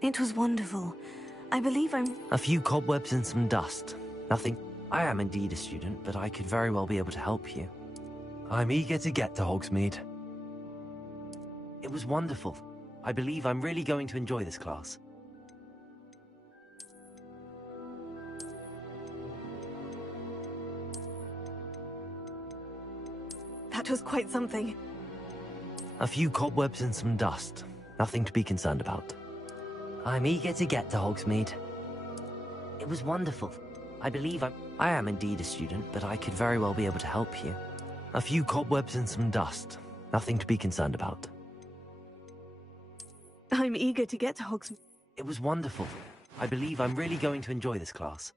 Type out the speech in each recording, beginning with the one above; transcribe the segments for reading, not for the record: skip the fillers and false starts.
It was wonderful. I believe I'm... A few cobwebs and some dust. Nothing. I am indeed a student, but I could very well be able to help you. I'm eager to get to Hogsmeade. It was wonderful. I believe I'm really going to enjoy this class. That was quite something. A few cobwebs and some dust. Nothing to be concerned about. I'm eager to get to Hogsmeade. It was wonderful. I believe I am indeed a student, but I could very well be able to help you. A few cobwebs and some dust. Nothing to be concerned about. I'm eager to get to Hogsmeade. It was wonderful. I believe I'm really going to enjoy this class.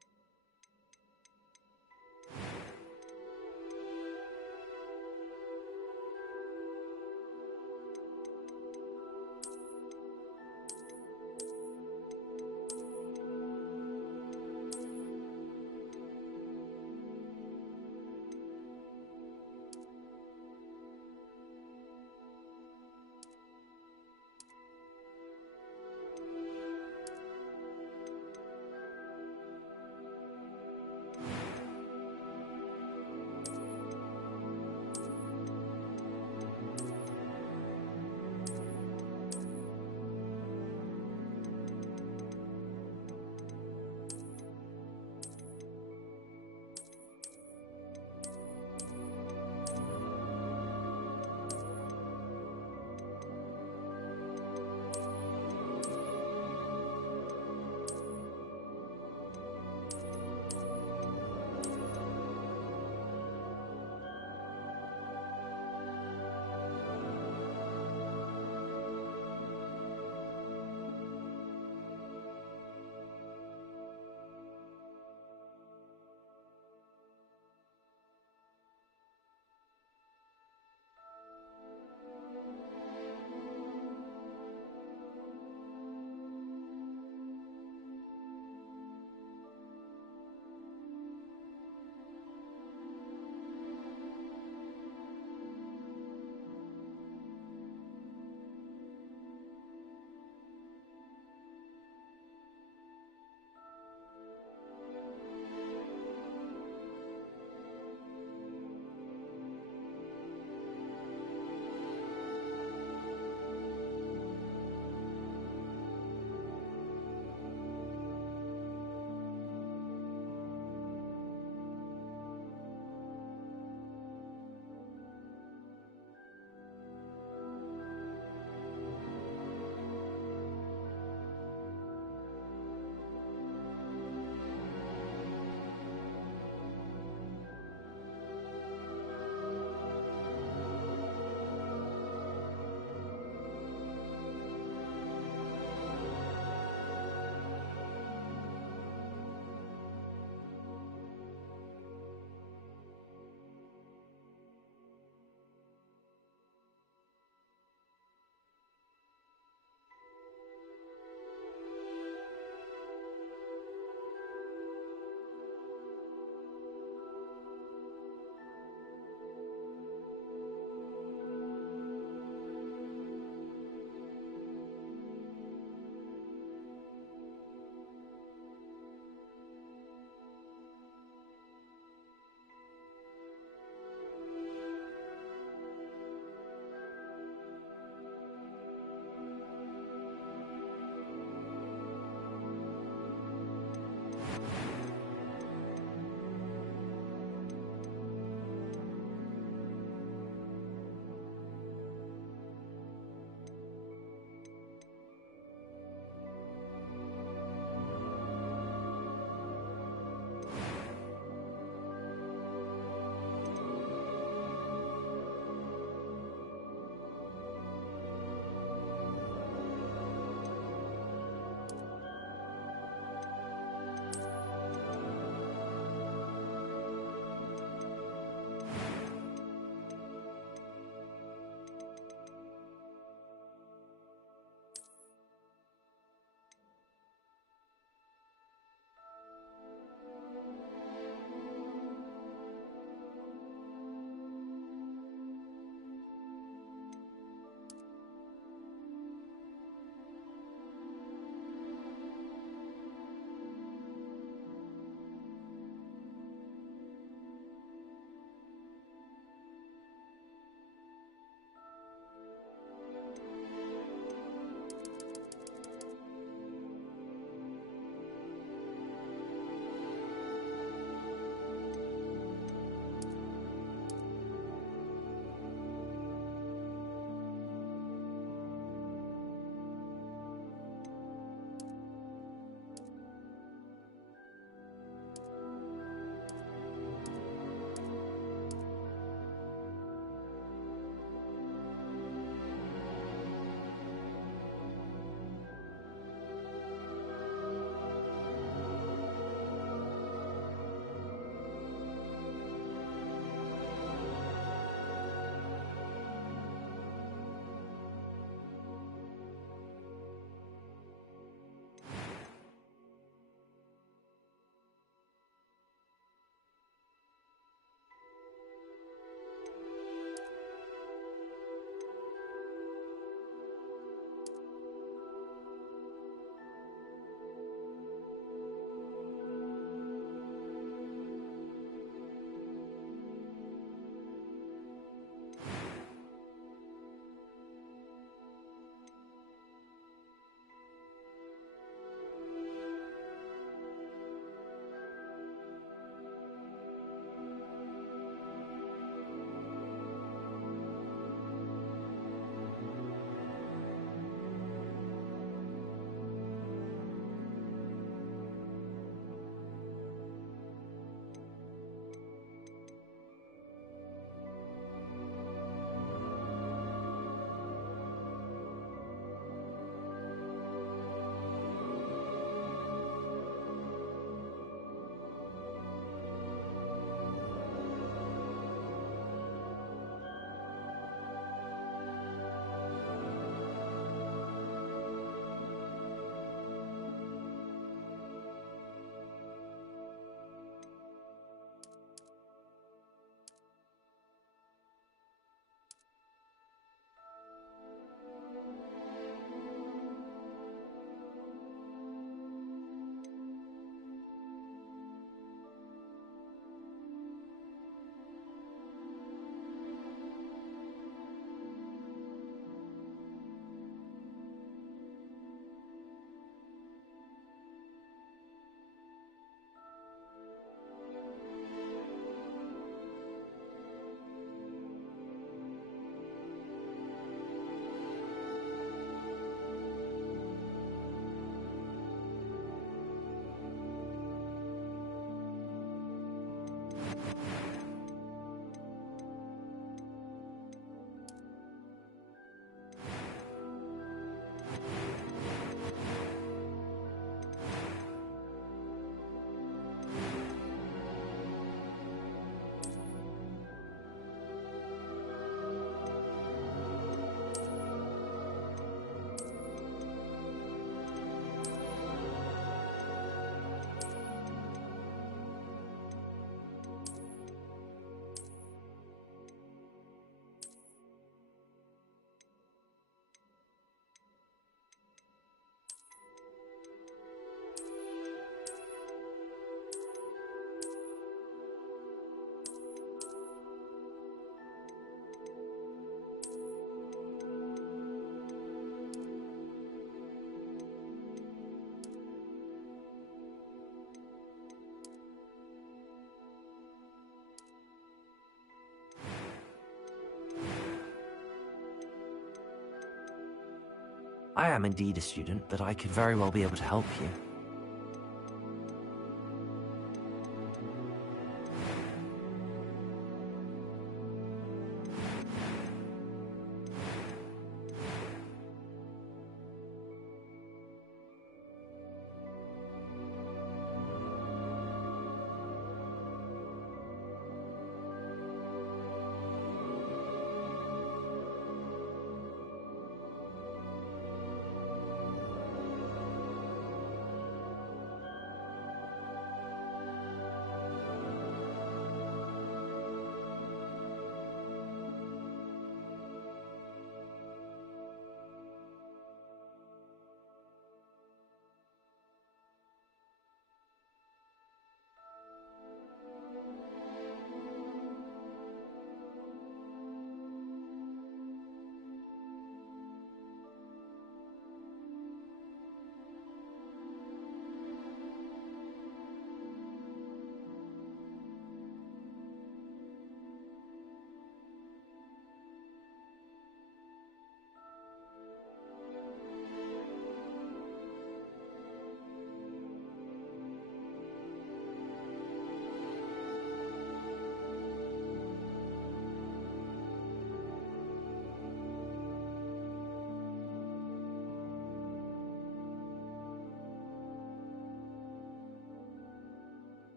I am indeed a student, but I could very well be able to help you.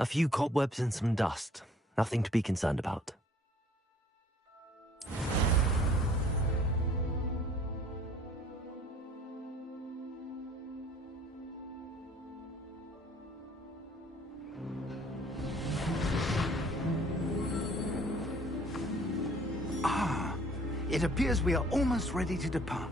A few cobwebs and some dust. Nothing to be concerned about. It appears we are almost ready to depart.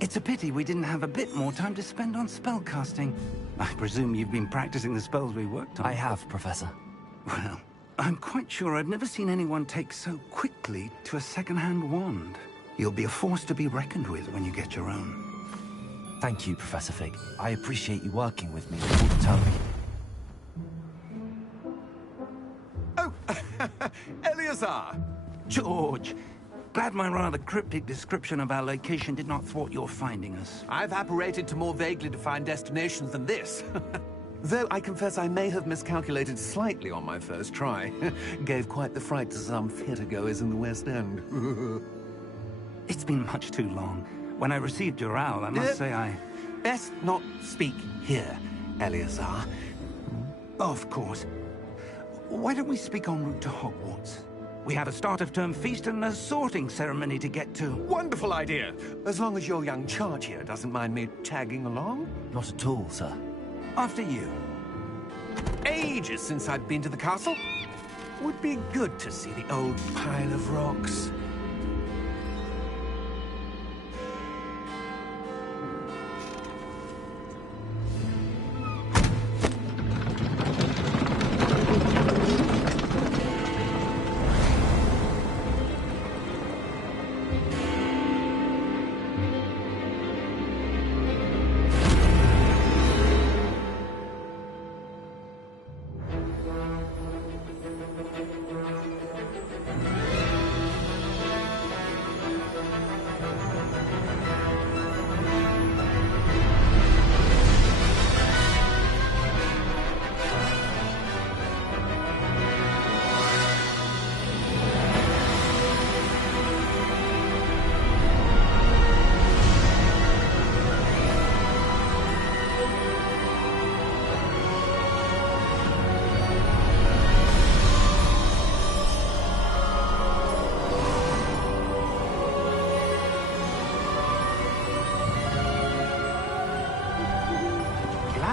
It's a pity we didn't have a bit more time to spend on spellcasting. I presume you've been practicing the spells we worked on. I have, Professor. Well, I'm quite sure I've never seen anyone take so quickly to a second-hand wand. You'll be a force to be reckoned with when you get your own. Thank you, Professor Fig. I appreciate you working with me all the time. Oh, Eleazar! George, glad my rather cryptic description of our location did not thwart your finding us. I've apparated to more vaguely defined destinations than this. Though I confess I may have miscalculated slightly on my first try. Gave quite the fright to some theatre-goers in the West End. It's been much too long. When I received your owl, I must say I... Best not speak here, Eleazar. Of course. Why don't we speak en route to Hogwarts? We have a start-of-term feast and a sorting ceremony to get to. Wonderful idea! As long as your young charge here doesn't mind me tagging along. Not at all, sir. After you. Ages since I've been to the castle. Would be good to see the old pile of rocks.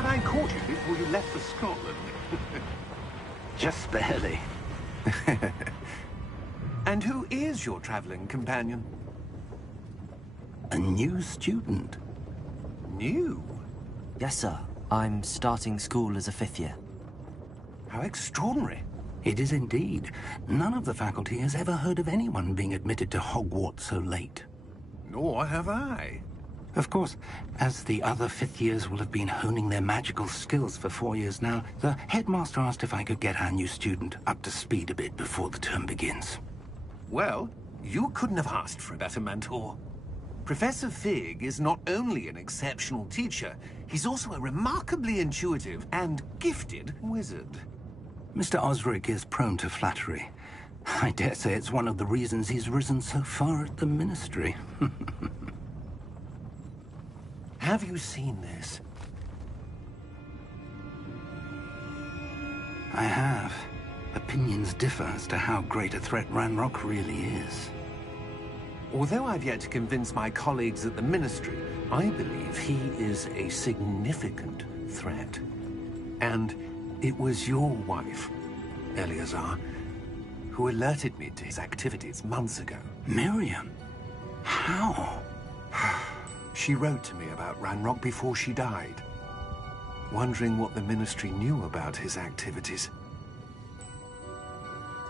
I caught you before you left for Scotland. Just barely. And who is your traveling companion? A new student. New? Yes, sir. I'm starting school as a 5th year. How extraordinary. It is indeed. None of the faculty has ever heard of anyone being admitted to Hogwarts so late. Nor have I. Of course, as the other 5th years will have been honing their magical skills for 4 years now, the headmaster asked if I could get our new student up to speed a bit before the term begins. Well, you couldn't have asked for a better mentor. Professor Fig is not only an exceptional teacher, he's also a remarkably intuitive and gifted wizard. Mr. Osric is prone to flattery. I dare say it's one of the reasons he's risen so far at the Ministry. Have you seen this? I have. Opinions differ as to how great a threat Ranrock really is. Although I've yet to convince my colleagues at the Ministry, I believe he is a significant threat. And it was your wife, Eleazar, who alerted me to his activities months ago. Miriam? How? She wrote to me about Ranrock before she died, wondering what the Ministry knew about his activities.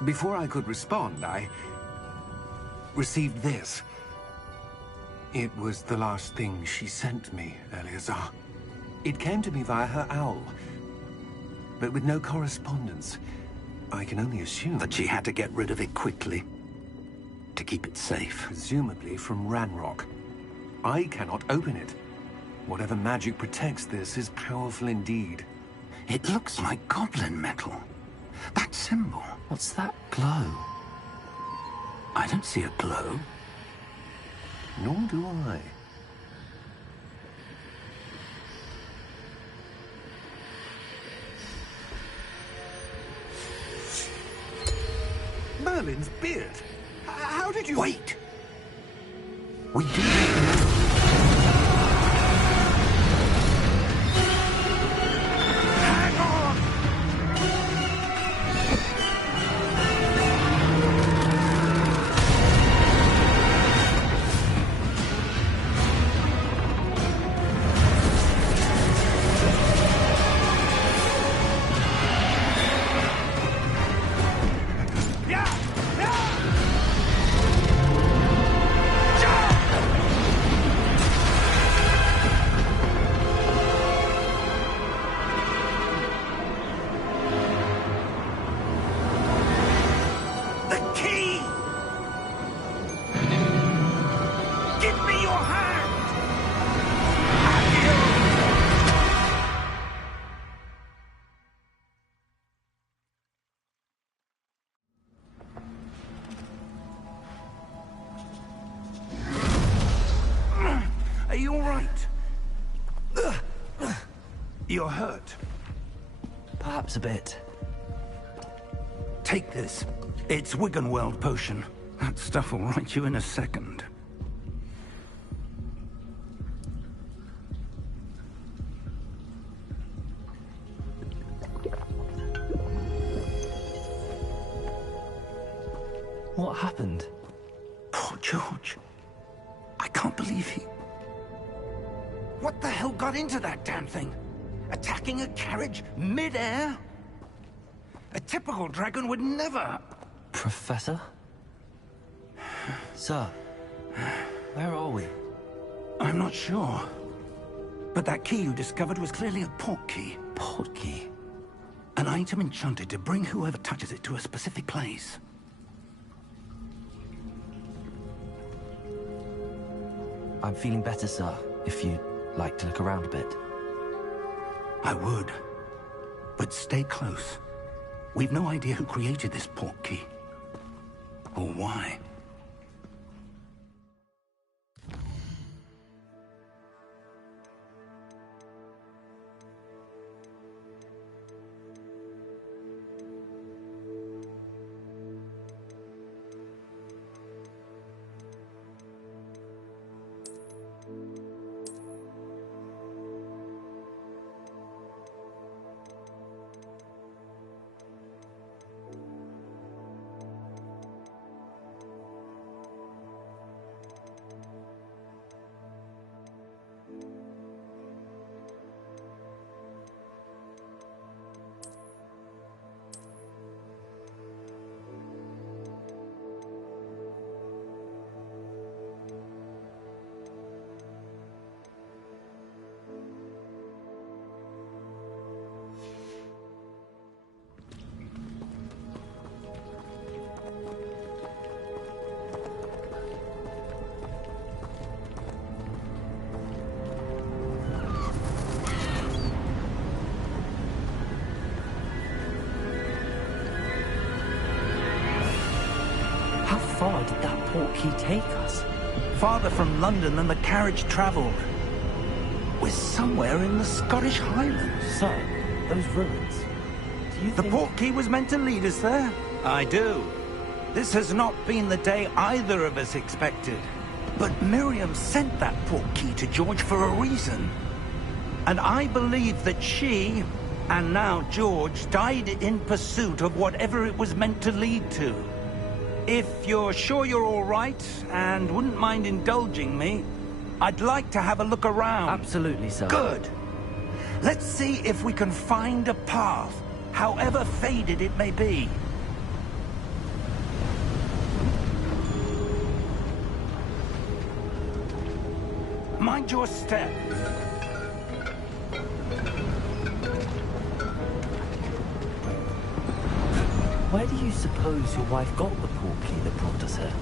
Before I could respond, I received this. It was the last thing she sent me, Eleazar. It came to me via her owl, but with no correspondence. I can only assume That she had to get rid of it quickly, to keep it safe. presumably from Ranrock. I cannot open it. Whatever magic protects this is powerful indeed. It looks like goblin metal. That symbol. What's that glow? I don't see a glow. Nor do I. Merlin's beard. How did you... Wait! We do not know. Hang on! Are you all right? You're hurt. Perhaps a bit. Take this. It's Wiggenweld potion. That stuff will right you in a second. What happened? Poor George. I can't believe he... What the hell got into that damn thing? Attacking a carriage mid-air? A typical dragon would never... Professor? Sir, where are we? I'm not sure. But that key you discovered was clearly a port key. Port key? An item enchanted to bring whoever touches it to a specific place. I'm feeling better, sir, if you'd like to look around a bit. I would. But stay close. We've no idea who created this port key. Or why. How far did that port key take us? Farther from London than the carriage travelled. We're somewhere in the Scottish Highlands. Sir, those ruins. Do you The think... port key was meant to lead us there? I do. This has not been the day either of us expected. But Miriam sent that port key to George for a reason. And I believe that she, and now George, died in pursuit of whatever it was meant to lead to. If you're sure you're all right, and wouldn't mind indulging me, I'd like to have a look around. Absolutely, sir. Good. Let's see if we can find a path, however faded it may be. Mind your step. Where do you suppose your wife got the port key that brought us here?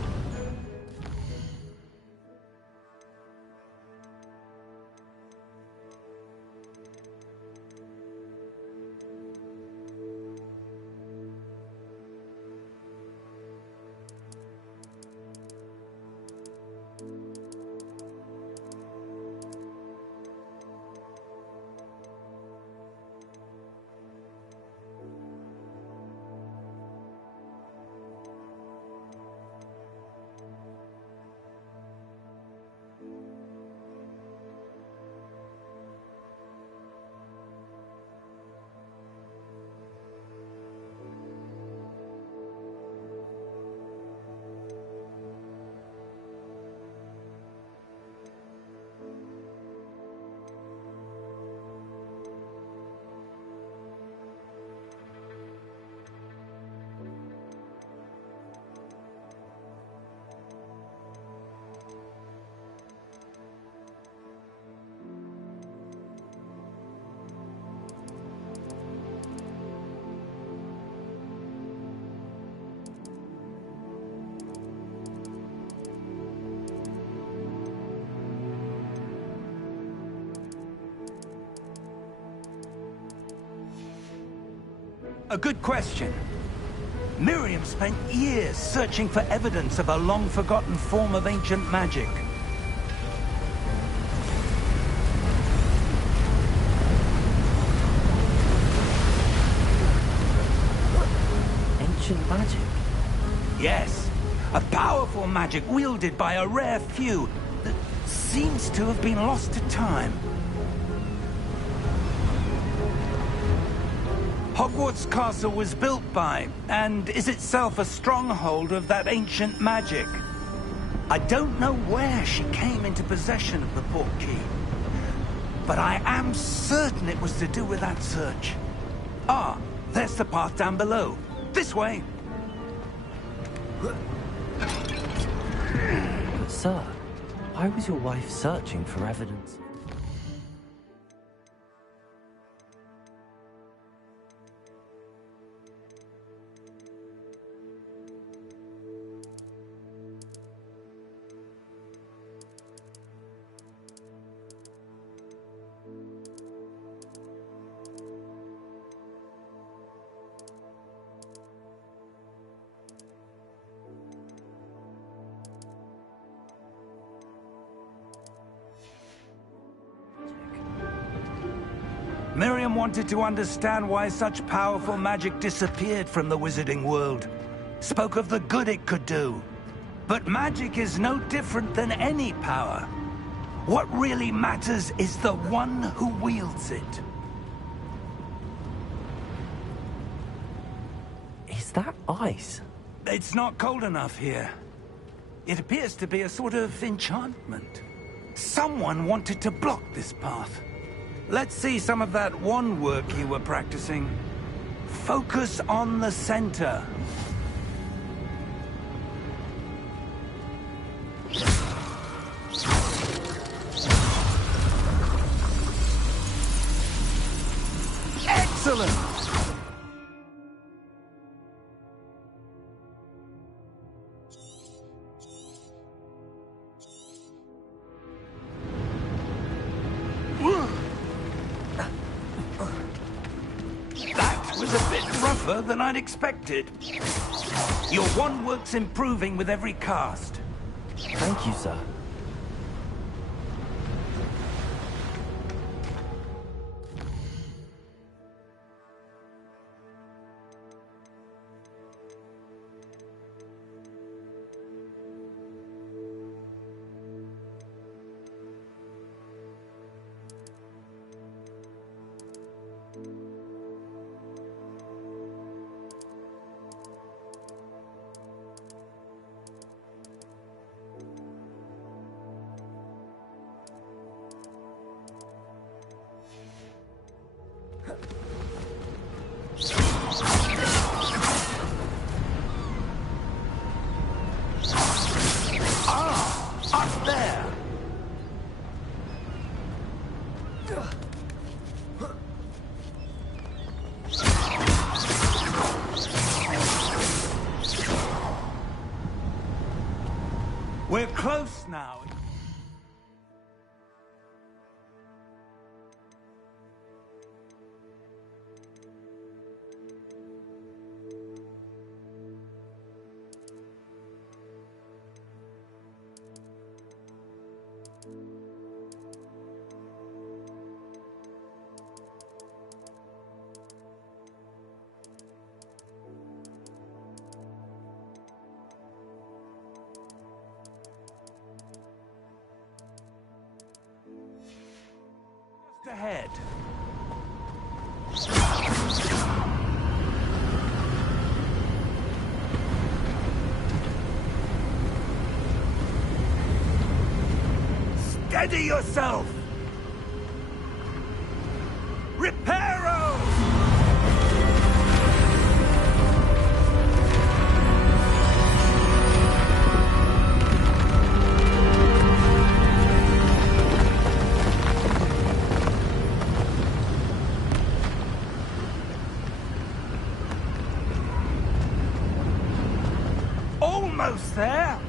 A good question. Miriam spent years searching for evidence of a long-forgotten form of ancient magic. Ancient magic? Yes, a powerful magic wielded by a rare few that seems to have been lost to time. Hogwarts Castle was built by, and is itself a stronghold of that ancient magic. I don't know where she came into possession of the portkey, but I am certain it was to do with that search. Ah, there's the path down below. This way. But sir, why was your wife searching for evidence? Miriam wanted to understand why such powerful magic disappeared from the wizarding world. Spoke of the good it could do. But magic is no different than any power. What really matters is the one who wields it. Is that ice? It's not cold enough here. It appears to be a sort of enchantment. Someone wanted to block this path. Let's see some of that wand work you were practicing. Focus on the center. Excellent! Than I'd expected. Your wand work's improving with every cast. Thank you, sir. We're close now. Ahead. Steady yourself! Reparo! Almost there.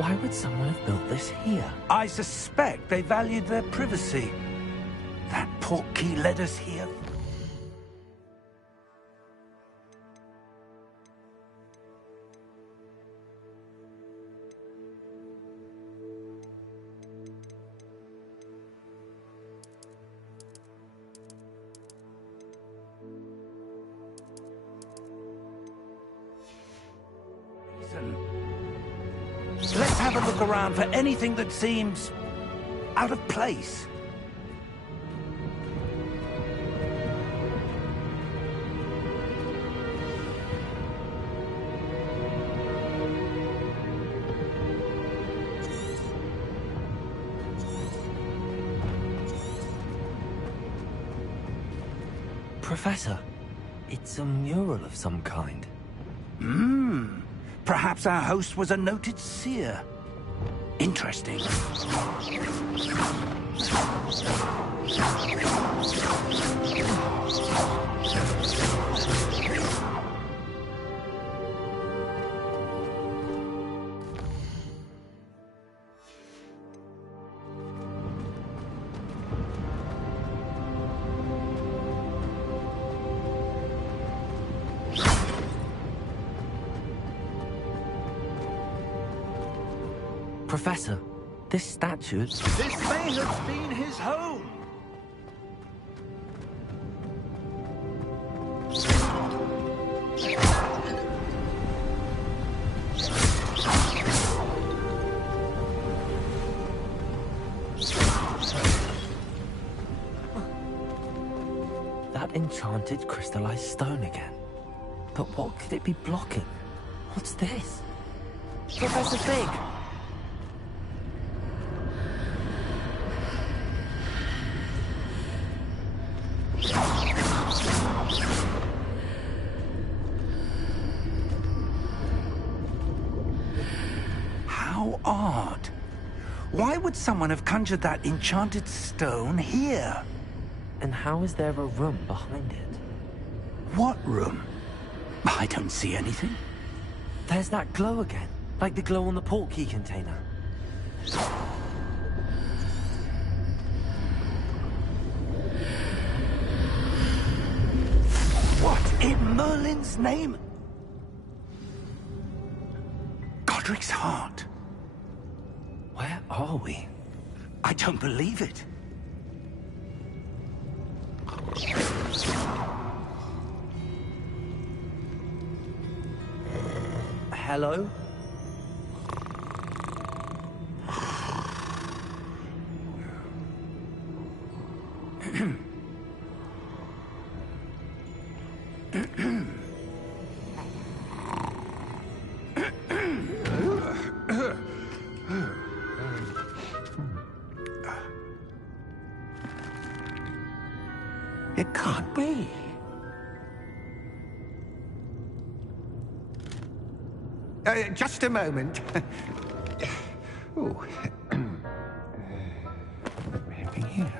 Why would someone have built this here? I suspect they valued their privacy. That portkey led us here. Let's have a look around for anything that seems out of place. Professor, it's a mural of some kind. Perhaps our host was a noted seer. Interesting. Professor, this statue... This may have been his home. That enchanted crystallized stone again. But what could it be blocking? What's this? Professor Fig! How odd. Why would someone have conjured that enchanted stone here? And how is there a room behind it? What room? I don't see anything. There's that glow again, like the glow on the portkey container. What in Merlin's name? Godric's heart. Where are we? I don't believe it. Hello? It can't be. Just a moment. Oh. Maybe here.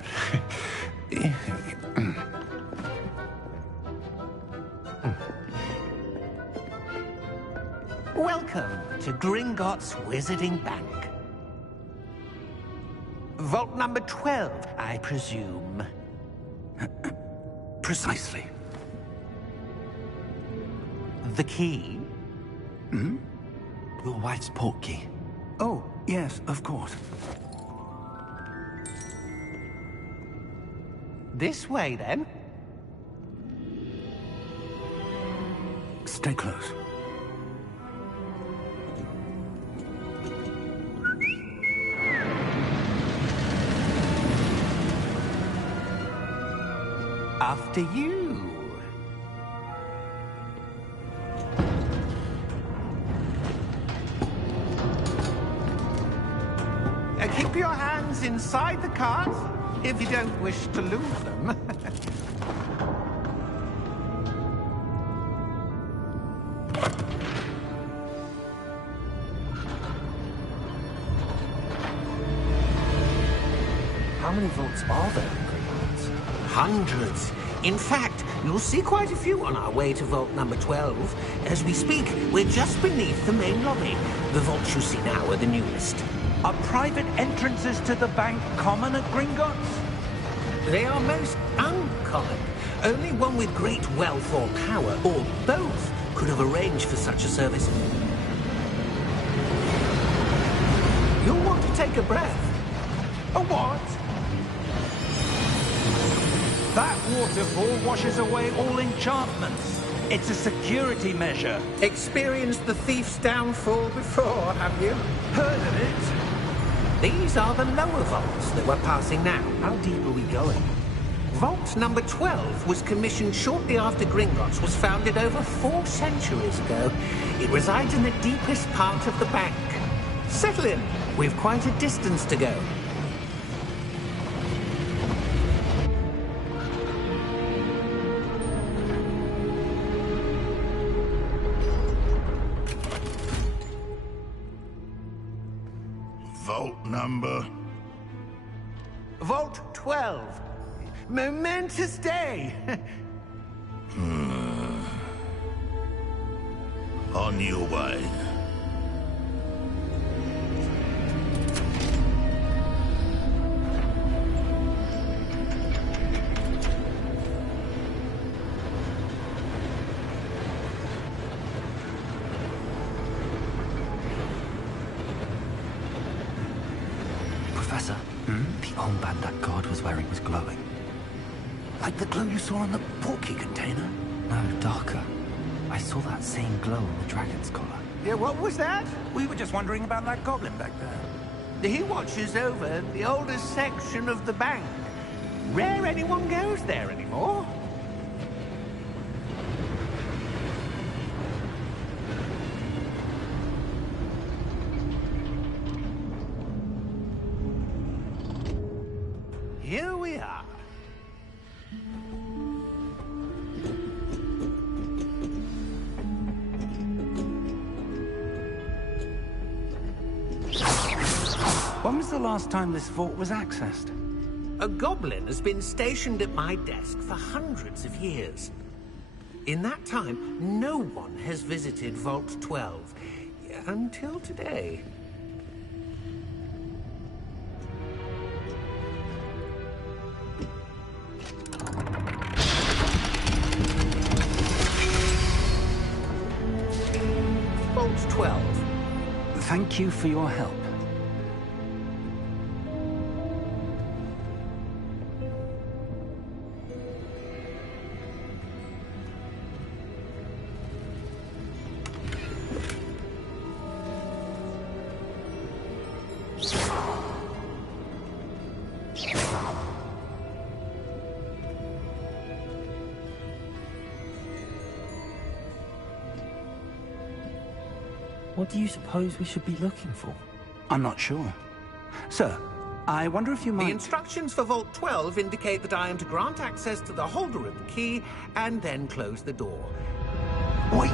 Welcome to Gringotts Wizarding Bank. Vault number 12, I presume. Precisely. The key? Your wife's portkey. Oh, yes, of course. This way, then. Stay close. After you. Keep your hands inside the cart if you don't wish to lose them. How many vaults are there in Gringotts? Hundreds. In fact, You'll see quite a few on our way to Vault number 12. As we speak, we're just beneath the main lobby. The vaults you see now are the newest. Are private entrances to the bank common at Gringotts? They are most uncommon. Only one with great wealth or power, or both, could have arranged for such a service. You'll want to take a breath. A what? That waterfall washes away all enchantments. It's a security measure. Experienced the thief's downfall before, have you? Heard of it? These are the lower vaults that we're passing now. How deep are we going? Vault number 12 was commissioned shortly after Gringotts was founded over 4 centuries ago. It resides in the deepest part of the bank. Settle in. We've quite a distance to go. Vault number? Vault 12. Momentous day. On your way. Professor, the armband that guard was wearing was glowing. Like the glow you saw on the portkey container? No, darker. I saw that same glow on the dragon's collar. Yeah, what was that? We were just wondering about that goblin back there. He watches over the oldest section of the bank. Rare anyone goes there anymore. Here we are. When was the last time this vault was accessed? A goblin has been stationed at my desk for hundreds of years. In that time, no one has visited Vault 12. Until today. Vault 12. Thank you for your help. What do you suppose we should be looking for? I'm not sure. Sir, I wonder if you might... The instructions for Vault 12 indicate that I am to grant access to the holder of the key and then close the door. Wait!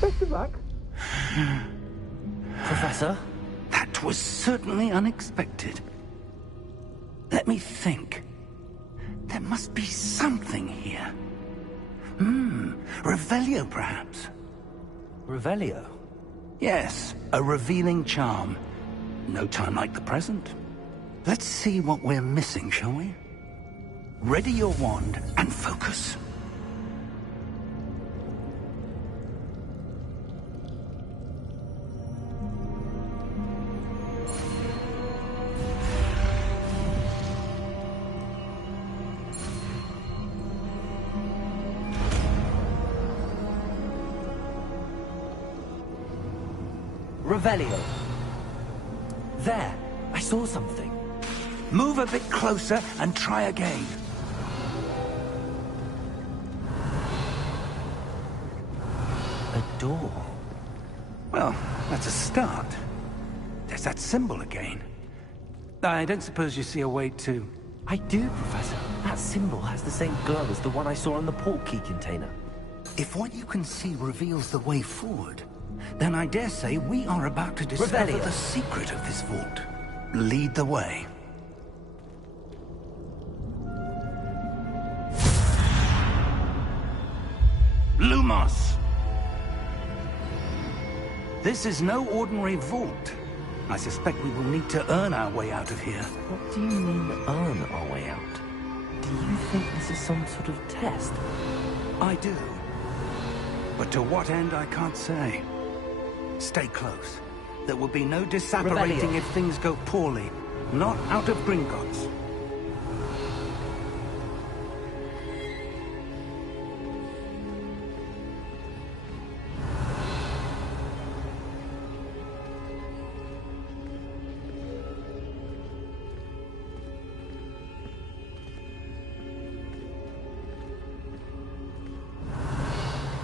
Best of luck. Professor? That was certainly unexpected. Let me think. There must be something here. Revelio, perhaps? Revelio? Yes, a revealing charm. No time like the present. Let's see what we're missing, shall we? Ready your wand and focus. Revelio. There, I saw something. Move a bit closer and try again. A door. Well, that's a start. There's that symbol again. I don't suppose you see a way to... I do, Professor. That symbol has the same glow as the one I saw on the portkey container. If what you can see reveals the way forward, then I dare say we are about to discover Revelio. the secret of this vault. Lead the way. Lumos! This is no ordinary vault. I suspect we will need to earn our way out of here. What do you mean, earn our way out? Do you think this is some sort of test? I do. But to what end, I can't say. Stay close. There will be no disapparating Rebellion. if things go poorly. Not out of Gringotts.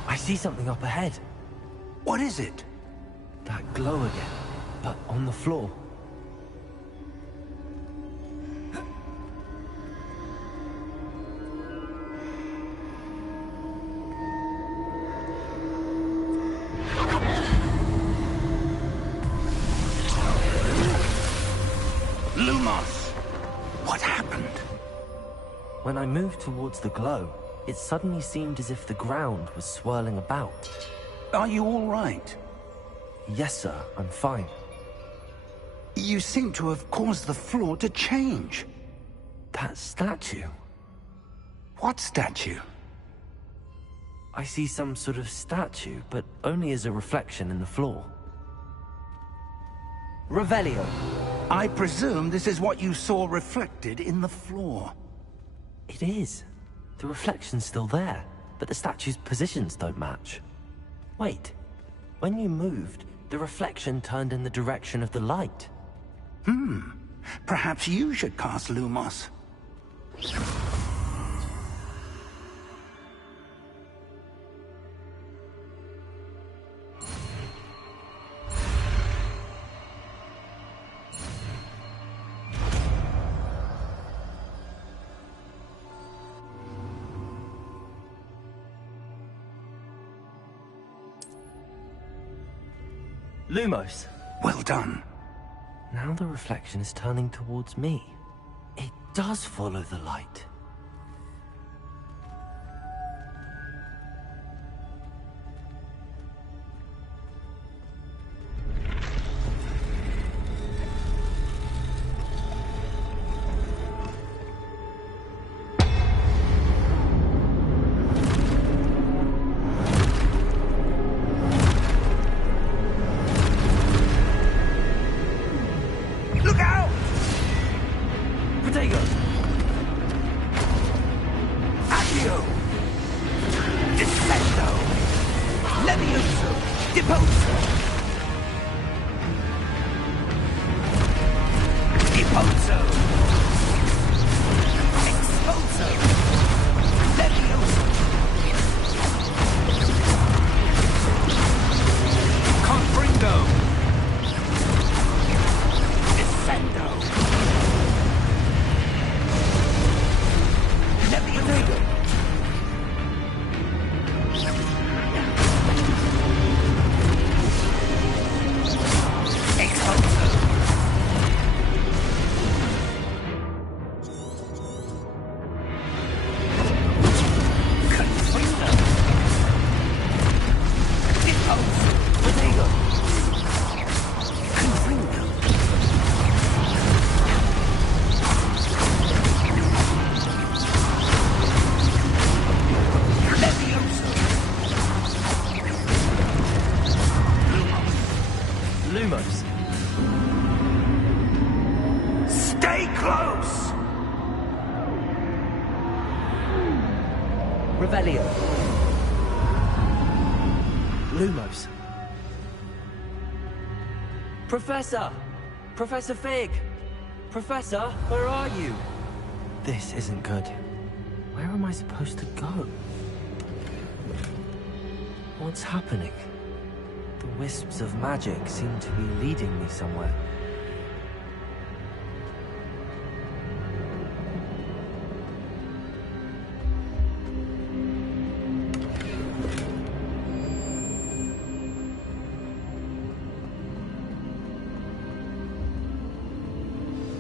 I see something up ahead. What is it? That glow again, but on the floor. Lumos! What happened? When I moved towards the glow, it suddenly seemed as if the ground was swirling about. Are you all right? Yes, sir, I'm fine. You seem to have caused the floor to change. That statue. What statue? I see some sort of statue, but only as a reflection in the floor. Revelio. I presume this is what you saw reflected in the floor. It is. The reflection's still there, but the statue's positions don't match. Wait. When you moved, the reflection turned in the direction of the light. Perhaps you should cast Lumos. Lumos. Well done. Now the reflection is turning towards me. It does follow the light. Look out! Protego! Accio! Descendo! Levioso! Deposo! Deposo! Expulso! Levioso! Confringo! Descendo! Levioso! Expulso! Confringo! Deposo! Protego! Confringo! Levioso! Lumos. Stay close! Revelio. Lumos. Professor! Professor Fig! Professor, where are you? This isn't good. Where am I supposed to go? What's happening? The wisps of magic seem to be leading me somewhere.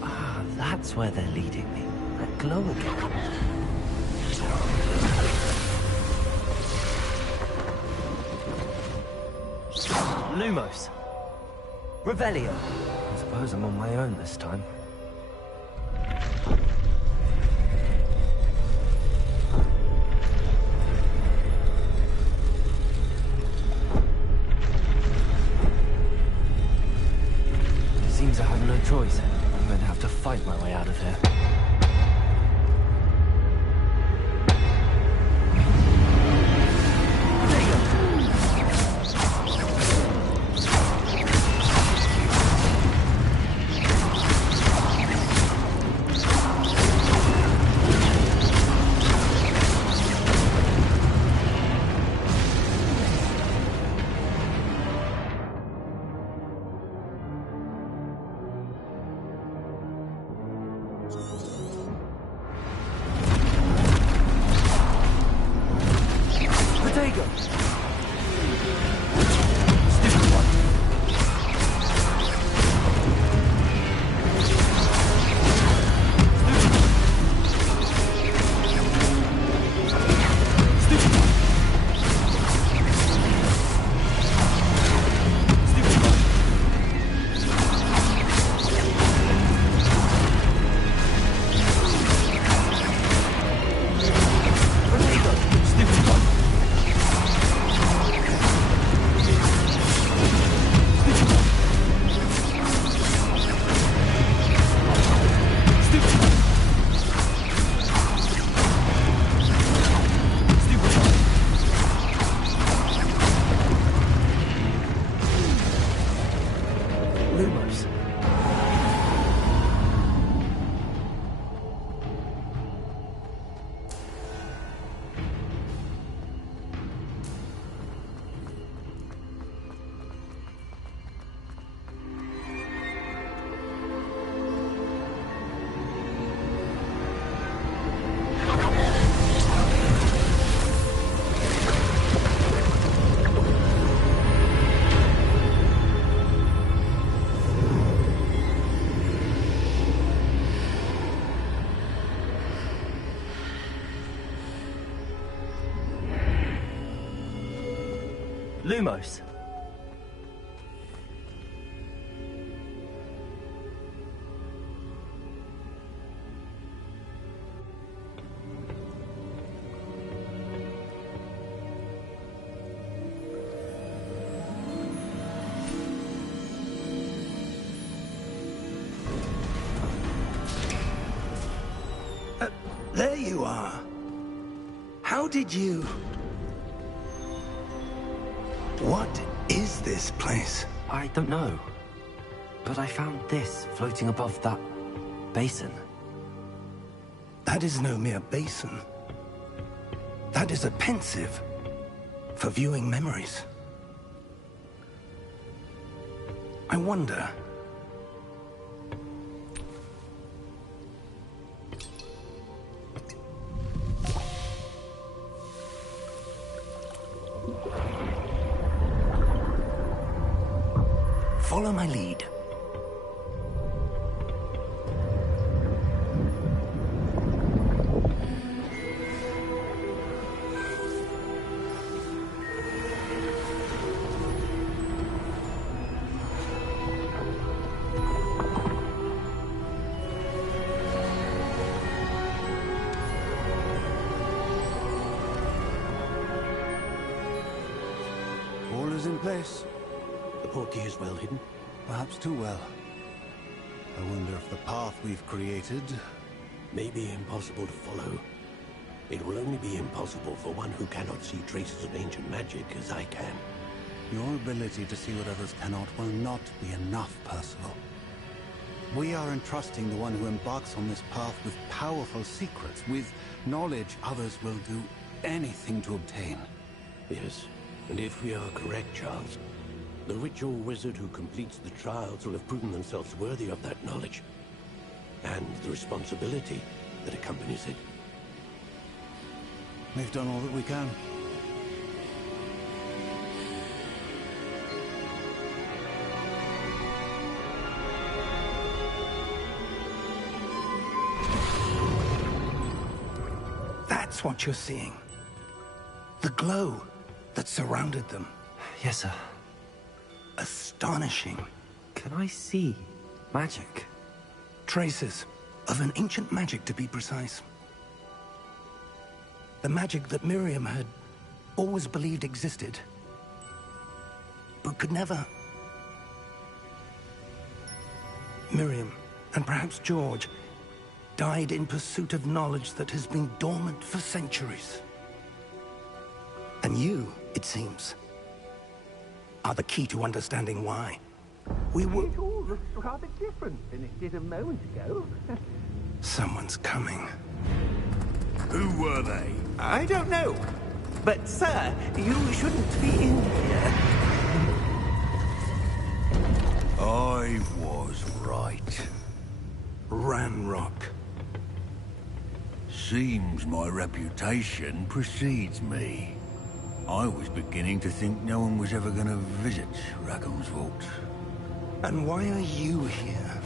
Ah, that's where they're leading me. That glow again. Lumos. Revelio. I suppose I'm on my own this time. Seems I have no choice. I'm going to have to fight my way out of here. Lumos. There you are. How did you... What is this place? I don't know. But I found this floating above that basin. That is no mere basin. That is a pensive for viewing memories. I wonder... Follow my lead. All is in place. The portkey is well hidden. Perhaps too well. I wonder if the path we've created... may be impossible to follow. It will only be impossible for one who cannot see traces of ancient magic as I can. Your ability to see what others cannot will not be enough, Percival. We are entrusting the one who embarks on this path with powerful secrets, with knowledge others will do anything to obtain. Yes, and if we are correct, Charles, the witch or wizard who completes the trials will have proven themselves worthy of that knowledge, and the responsibility that accompanies it. We've done all that we can. That's what you're seeing. The glow that surrounded them. Yes, sir. astonishing. Can I see magic? Traces of an ancient magic, to be precise. The magic that Miriam had always believed existed, but could never. Miriam, and perhaps George, died in pursuit of knowledge that has been dormant for centuries. And you, it seems, are the key to understanding why. We were... It all looks rather different than it did a moment ago. Someone's coming. Who were they? I don't know. But, sir, you shouldn't be in here. I was right. Ranrock. Seems my reputation precedes me. I was beginning to think no one was ever going to visit Rackham's vault. And why are you here?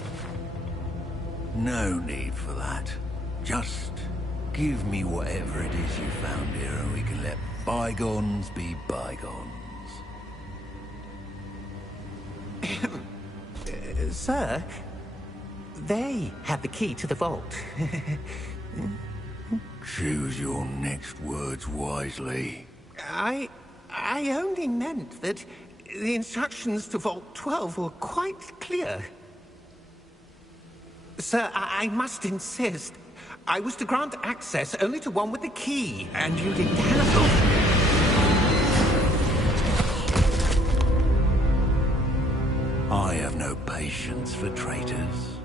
No need for that. Just give me whatever it is you found here and we can let bygones be bygones. Sir, they have the key to the vault. Choose your next words wisely. I only meant that the instructions to Vault 12 were quite clear. Sir, I must insist. I was to grant access only to one with the key, and you didn't have it. I have no patience for traitors.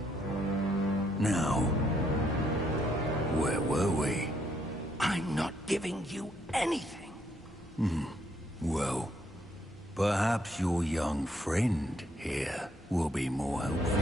Now, where were we? I'm not giving you anything. Well, perhaps your young friend here will be more helpful.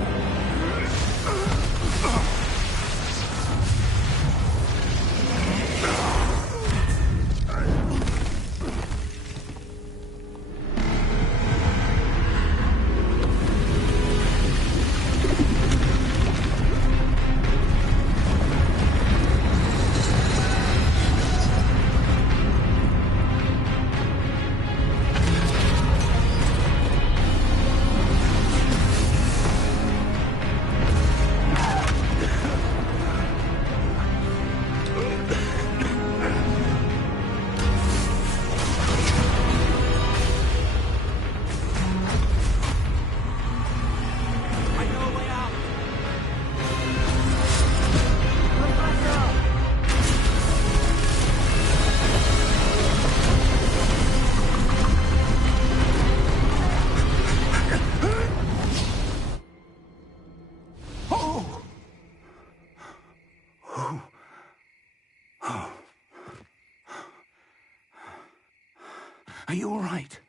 Are you all right?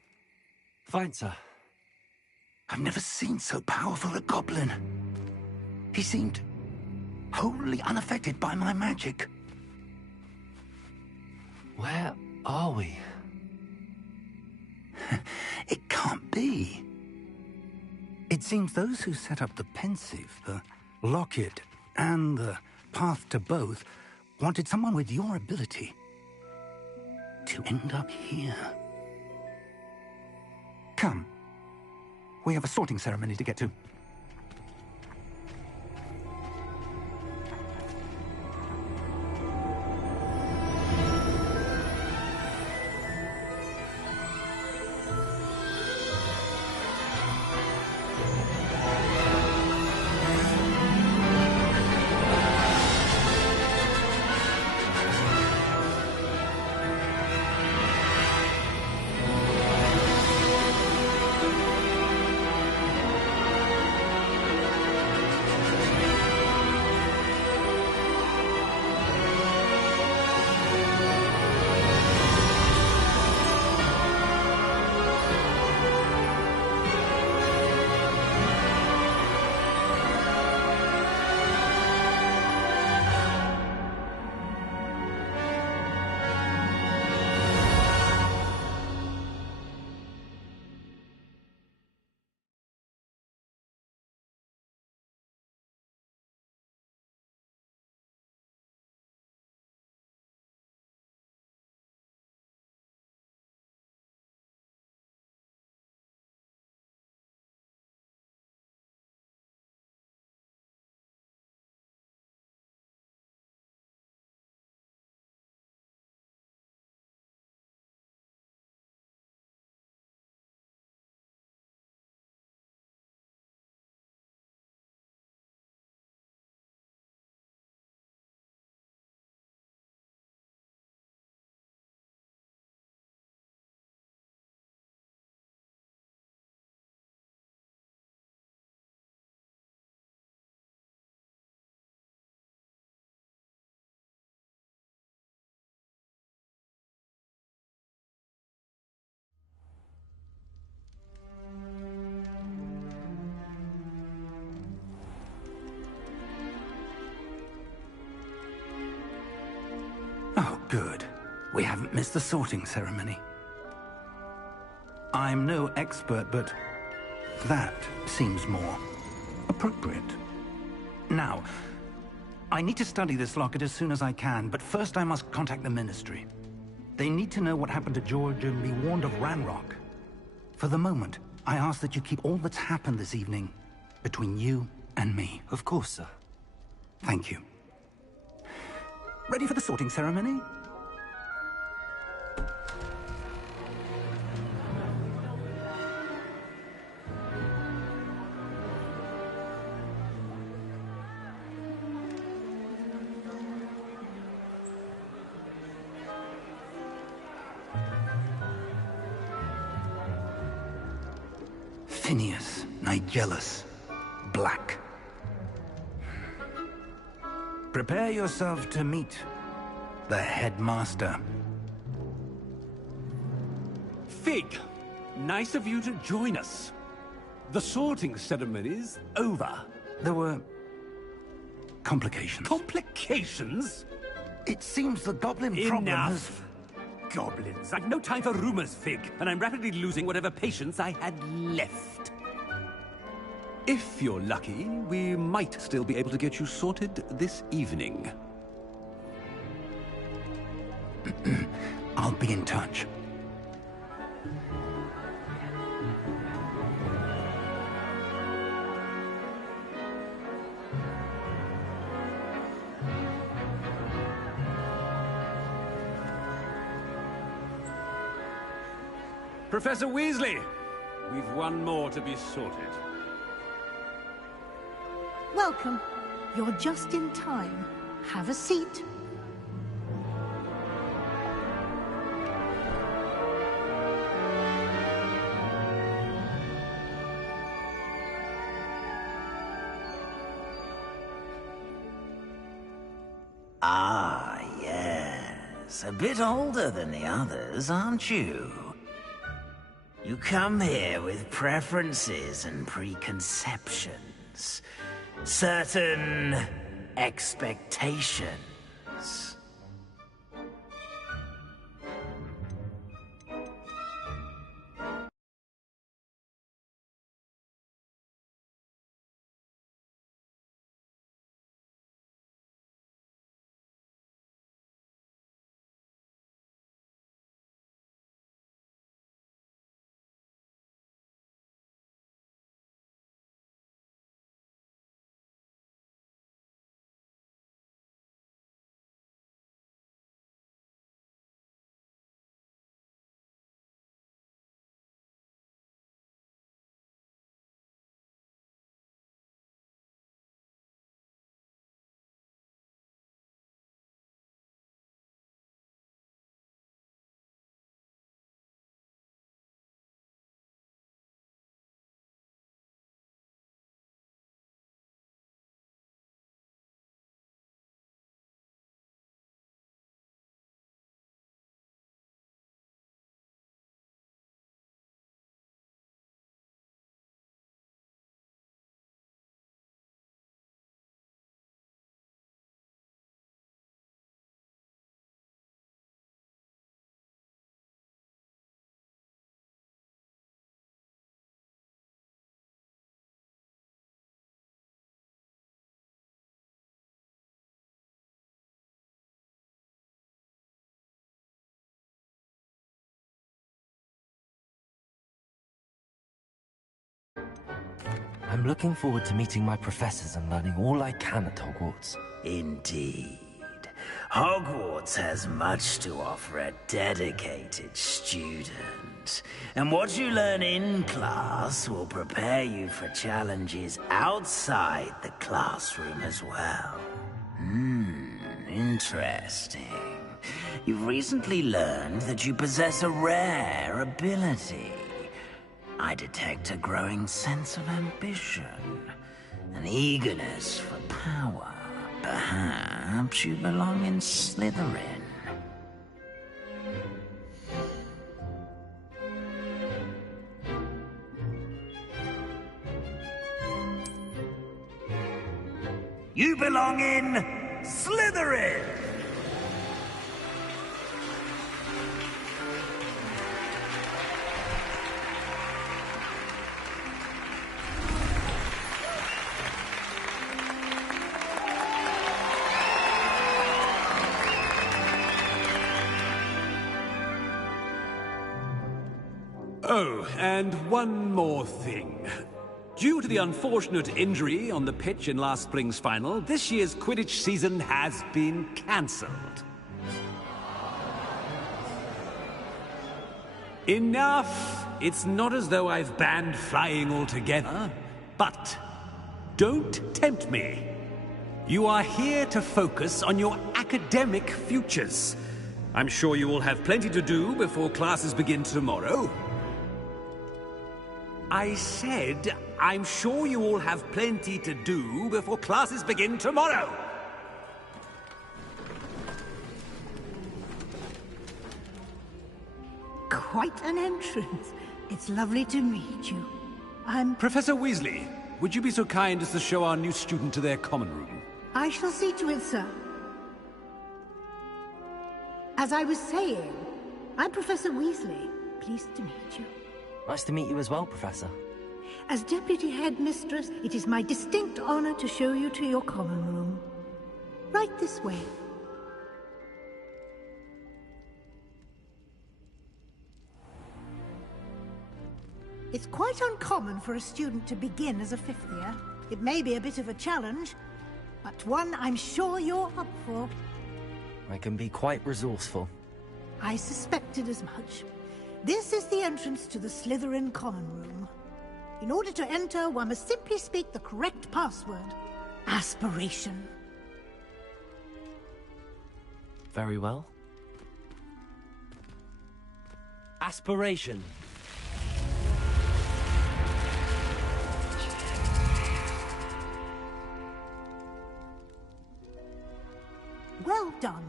Fine, sir. I've never seen so powerful a goblin. He seemed wholly unaffected by my magic. Where are we? It can't be. It seems those who set up the pensive, the locket, and the path to both wanted someone with your ability to end up here. Come. We have a sorting ceremony to get to. Oh, good. We haven't missed the sorting ceremony. I'm no expert, but that seems more appropriate. Now, I need to study this locket as soon as I can, but first I must contact the Ministry. They need to know what happened to George and be warned of Ranrock. For the moment, I ask that you keep all that's happened this evening between you and me. Of course, sir. Thank you. Ready for the sorting ceremony? Phineas, Nigellus, Black. Prepare yourself to meet the headmaster. Fig, nice of you to join us. The sorting ceremony's over. There were complications. Complications? It seems the goblin problem has... Enough! Goblins. I've no time for rumors, Fig, and I'm rapidly losing whatever patience I had left. If you're lucky, we might still be able to get you sorted this evening. I'll be in touch. Professor Weasley, we've one more to be sorted. Welcome. You're just in time. Have a seat. Ah, yes. A bit older than the others, aren't you? You come here with preferences and preconceptions. Certain expectations. I'm looking forward to meeting my professors and learning all I can at Hogwarts. Indeed. Hogwarts has much to offer a dedicated student. And what you learn in class will prepare you for challenges outside the classroom as well. Interesting. You've recently learned that you possess a rare ability. I detect a growing sense of ambition, an eagerness for power. Perhaps you belong in Slytherin. You belong in Slytherin! Oh, and one more thing. Due to the unfortunate injury on the pitch in last spring's final, this year's Quidditch season has been cancelled. Enough! It's not as though I've banned flying altogether, but don't tempt me. You are here to focus on your academic futures. I'm sure you will have plenty to do before classes begin tomorrow. I said, I'm sure you all have plenty to do before classes begin tomorrow. Quite an entrance. It's lovely to meet you. Professor Weasley, would you be so kind as to show our new student to their common room? I shall see to it, sir. As I was saying, I'm Professor Weasley. Pleased to meet you. Nice to meet you as well, Professor. As Deputy Headmistress, it is my distinct honor to show you to your common room. Right this way. It's quite uncommon for a student to begin as a fifth year. It may be a bit of a challenge, but one I'm sure you're up for. I can be quite resourceful. I suspected as much. This is the entrance to the Slytherin common room. In order to enter, one must simply speak the correct password. Aspiration. Very well. Aspiration. Well done.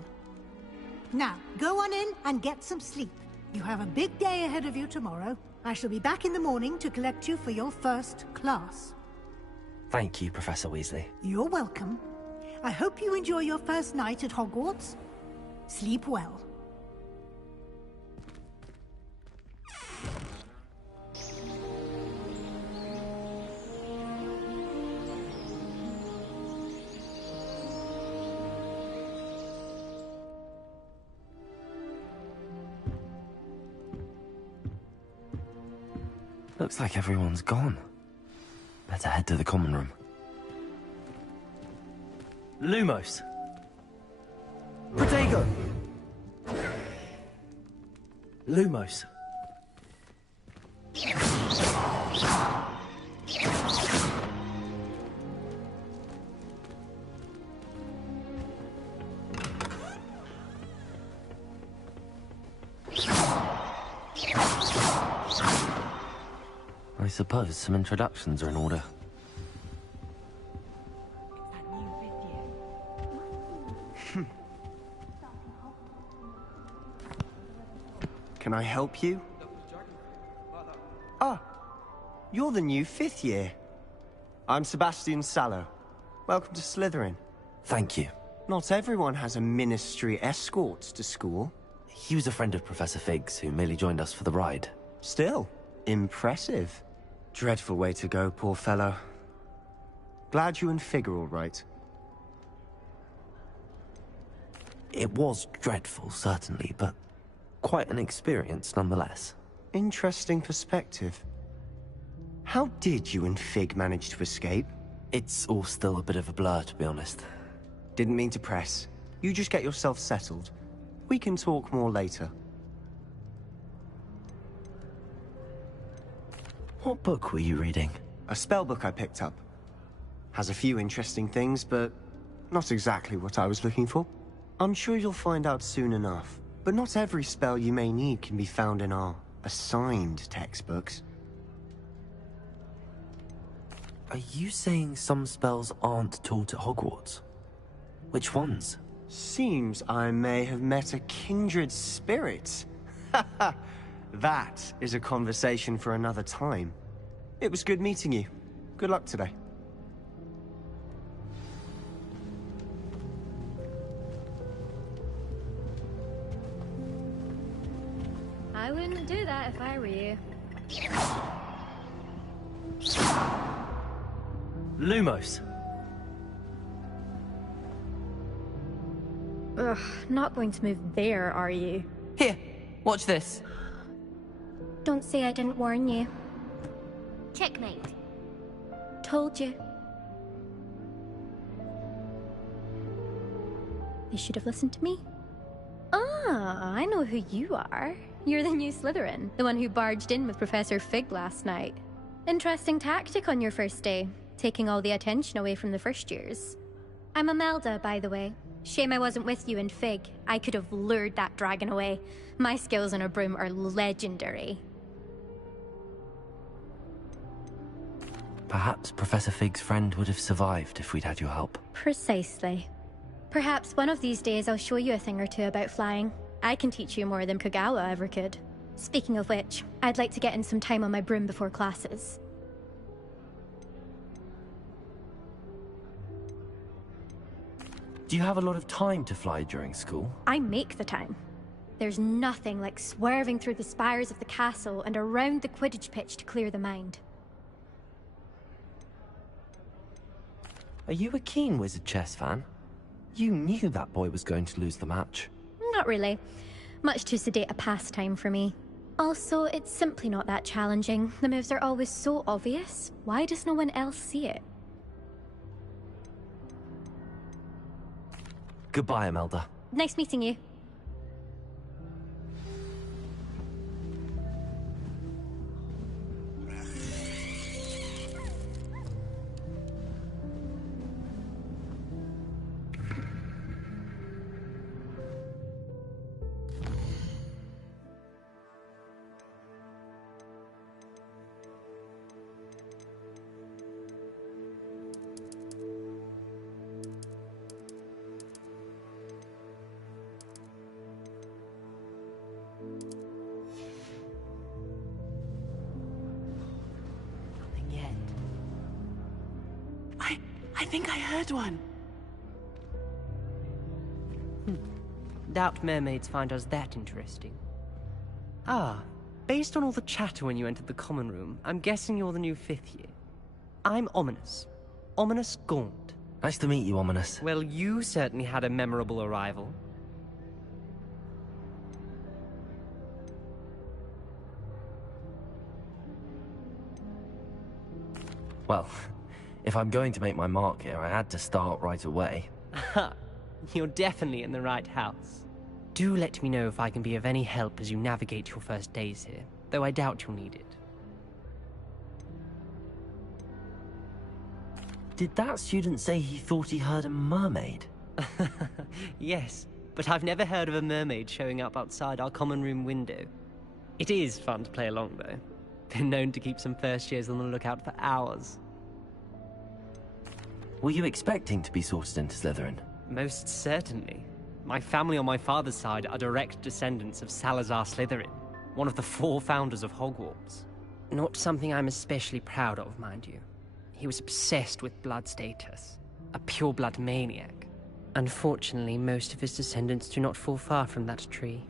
Now, go on in and get some sleep. You have a big day ahead of you tomorrow. I shall be back in the morning to collect you for your first class. Thank you, Professor Weasley. You're welcome. I hope you enjoy your first night at Hogwarts. Sleep well. Looks like everyone's gone. Better head to the common room. Lumos! Protego! Lumos. I suppose some introductions are in order. Can I help you? Ah, you're the new fifth year. I'm Sebastian Sallow. Welcome to Slytherin. Thank you. Not everyone has a ministry escort to school. He was a friend of Professor Fig's who merely joined us for the ride. Still, impressive. Dreadful way to go, poor fellow. Glad you and Fig are all right. It was dreadful, certainly, but quite an experience nonetheless. Interesting perspective. How did you and Fig manage to escape? It's all still a bit of a blur, to be honest. Didn't mean to press. You just get yourself settled. We can talk more later. What book were you reading? A spell book I picked up. Has a few interesting things, but not exactly what I was looking for. I'm sure you'll find out soon enough. But not every spell you may need can be found in our assigned textbooks. Are you saying some spells aren't taught at Hogwarts? Which ones? Seems I may have met a kindred spirit. That is a conversation for another time. It was good meeting you. Good luck today. I wouldn't do that if I were you. Lumos. Ugh, not going to move there, are you? Here, watch this. Don't say I didn't warn you. Checkmate. Told you. You should have listened to me. Ah, I know who you are. You're the new Slytherin, the one who barged in with Professor Fig last night. Interesting tactic on your first day, taking all the attention away from the first years. I'm Imelda, by the way. Shame I wasn't with you in Fig. I could have lured that dragon away. My skills on a broom are legendary. Perhaps Professor Fig's friend would have survived if we'd had your help. Precisely. Perhaps one of these days I'll show you a thing or two about flying. I can teach you more than Kogawa ever could. Speaking of which, I'd like to get in some time on my broom before classes. Do you have a lot of time to fly during school? I make the time. There's nothing like swerving through the spires of the castle and around the Quidditch pitch to clear the mind. Are you a keen Wizard chess fan? You knew that boy was going to lose the match. Not really. Much too sedate a pastime for me. Also, it's simply not that challenging. The moves are always so obvious. Why does no one else see it? Goodbye, Imelda. Nice meeting you. I think I heard one. Doubt mermaids find us that interesting. Ah, based on all the chatter when you entered the common room, I'm guessing you're the new 5th year. I'm Ominous. Ominous Gaunt. Nice to meet you, Ominous. Well, you certainly had a memorable arrival. Well, if I'm going to make my mark here, I had to start right away. Aha, you're definitely in the right house. Do let me know if I can be of any help as you navigate your first days here, though I doubt you'll need it. Did that student say he thought he heard a mermaid? Yes, but I've never heard of a mermaid showing up outside our common room window. It is fun to play along, though. Been known to keep some first years on the lookout for hours. Were you expecting to be sorted into Slytherin? Most certainly. My family on my father's side are direct descendants of Salazar Slytherin, one of the 4 founders of Hogwarts. Not something I'm especially proud of, mind you. He was obsessed with blood status, a pure-blood maniac. Unfortunately, most of his descendants do not fall far from that tree.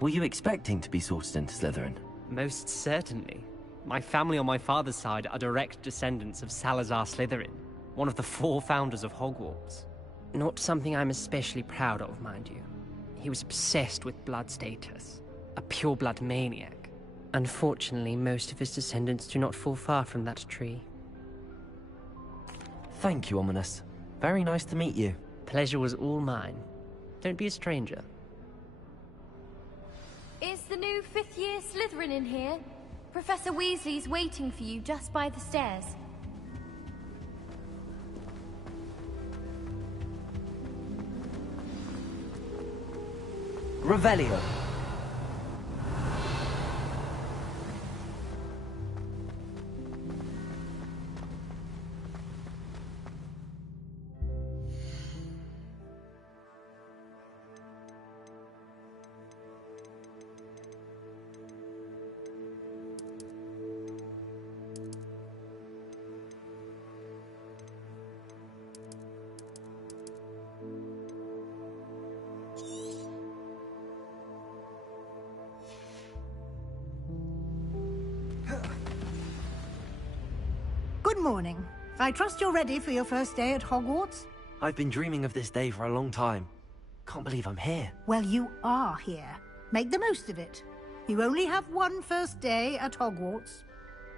Were you expecting to be sorted into Slytherin? Most certainly. My family on my father's side are direct descendants of Salazar Slytherin, one of the 4 founders of Hogwarts. Not something I'm especially proud of, mind you. He was obsessed with blood status, a pure-blood maniac. Unfortunately, most of his descendants do not fall far from that tree. Thank you, Ominous. Very nice to meet you. Pleasure was all mine. Don't be a stranger. Is the new 5th year Slytherin in here? Professor Weasley's waiting for you just by the stairs. Revelio. Good morning. I trust you're ready for your first day at Hogwarts? I've been dreaming of this day for a long time. Can't believe I'm here. Well, you are here. Make the most of it. You only have one first day at Hogwarts.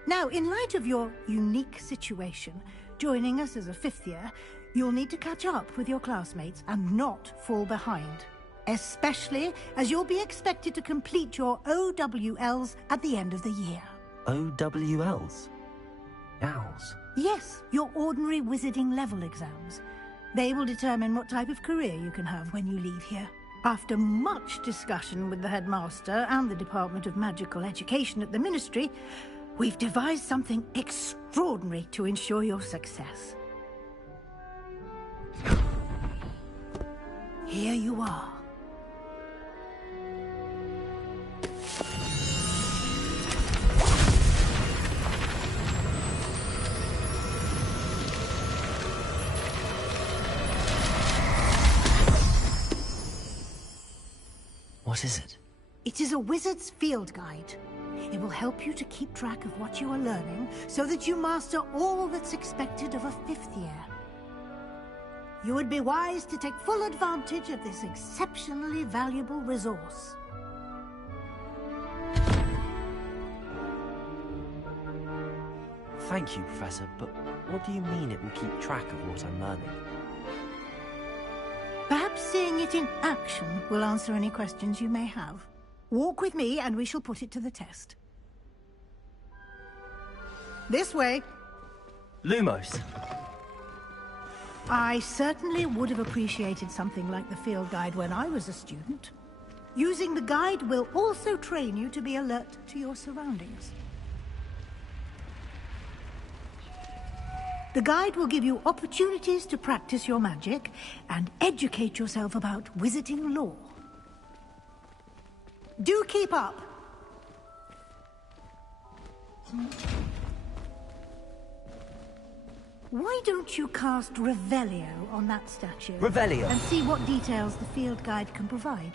Now, in light of your unique situation, joining us as a fifth year, you'll need to catch up with your classmates and not fall behind. Especially as you'll be expected to complete your OWLs at the end of the year. OWLs? Owls? Yes, your ordinary wizarding level exams. They will determine what type of career you can have when you leave here. After much discussion with the headmaster and the Department of Magical Education at the Ministry, we've devised something extraordinary to ensure your success. Here you are. What is it? It is a wizard's field guide. It will help you to keep track of what you are learning so that you master all that's expected of a fifth year. You would be wise to take full advantage of this exceptionally valuable resource. Thank you, Professor, but what do you mean it will keep track of what I'm learning? Perhaps seeing it in action will answer any questions you may have. Walk with me and we shall put it to the test. This way. Lumos. I certainly would have appreciated something like the field guide when I was a student. Using the guide will also train you to be alert to your surroundings. The guide will give you opportunities to practice your magic and educate yourself about wizarding lore. Do keep up! Why don't you cast Revelio on that statue? Revelio? And see what details the field guide can provide.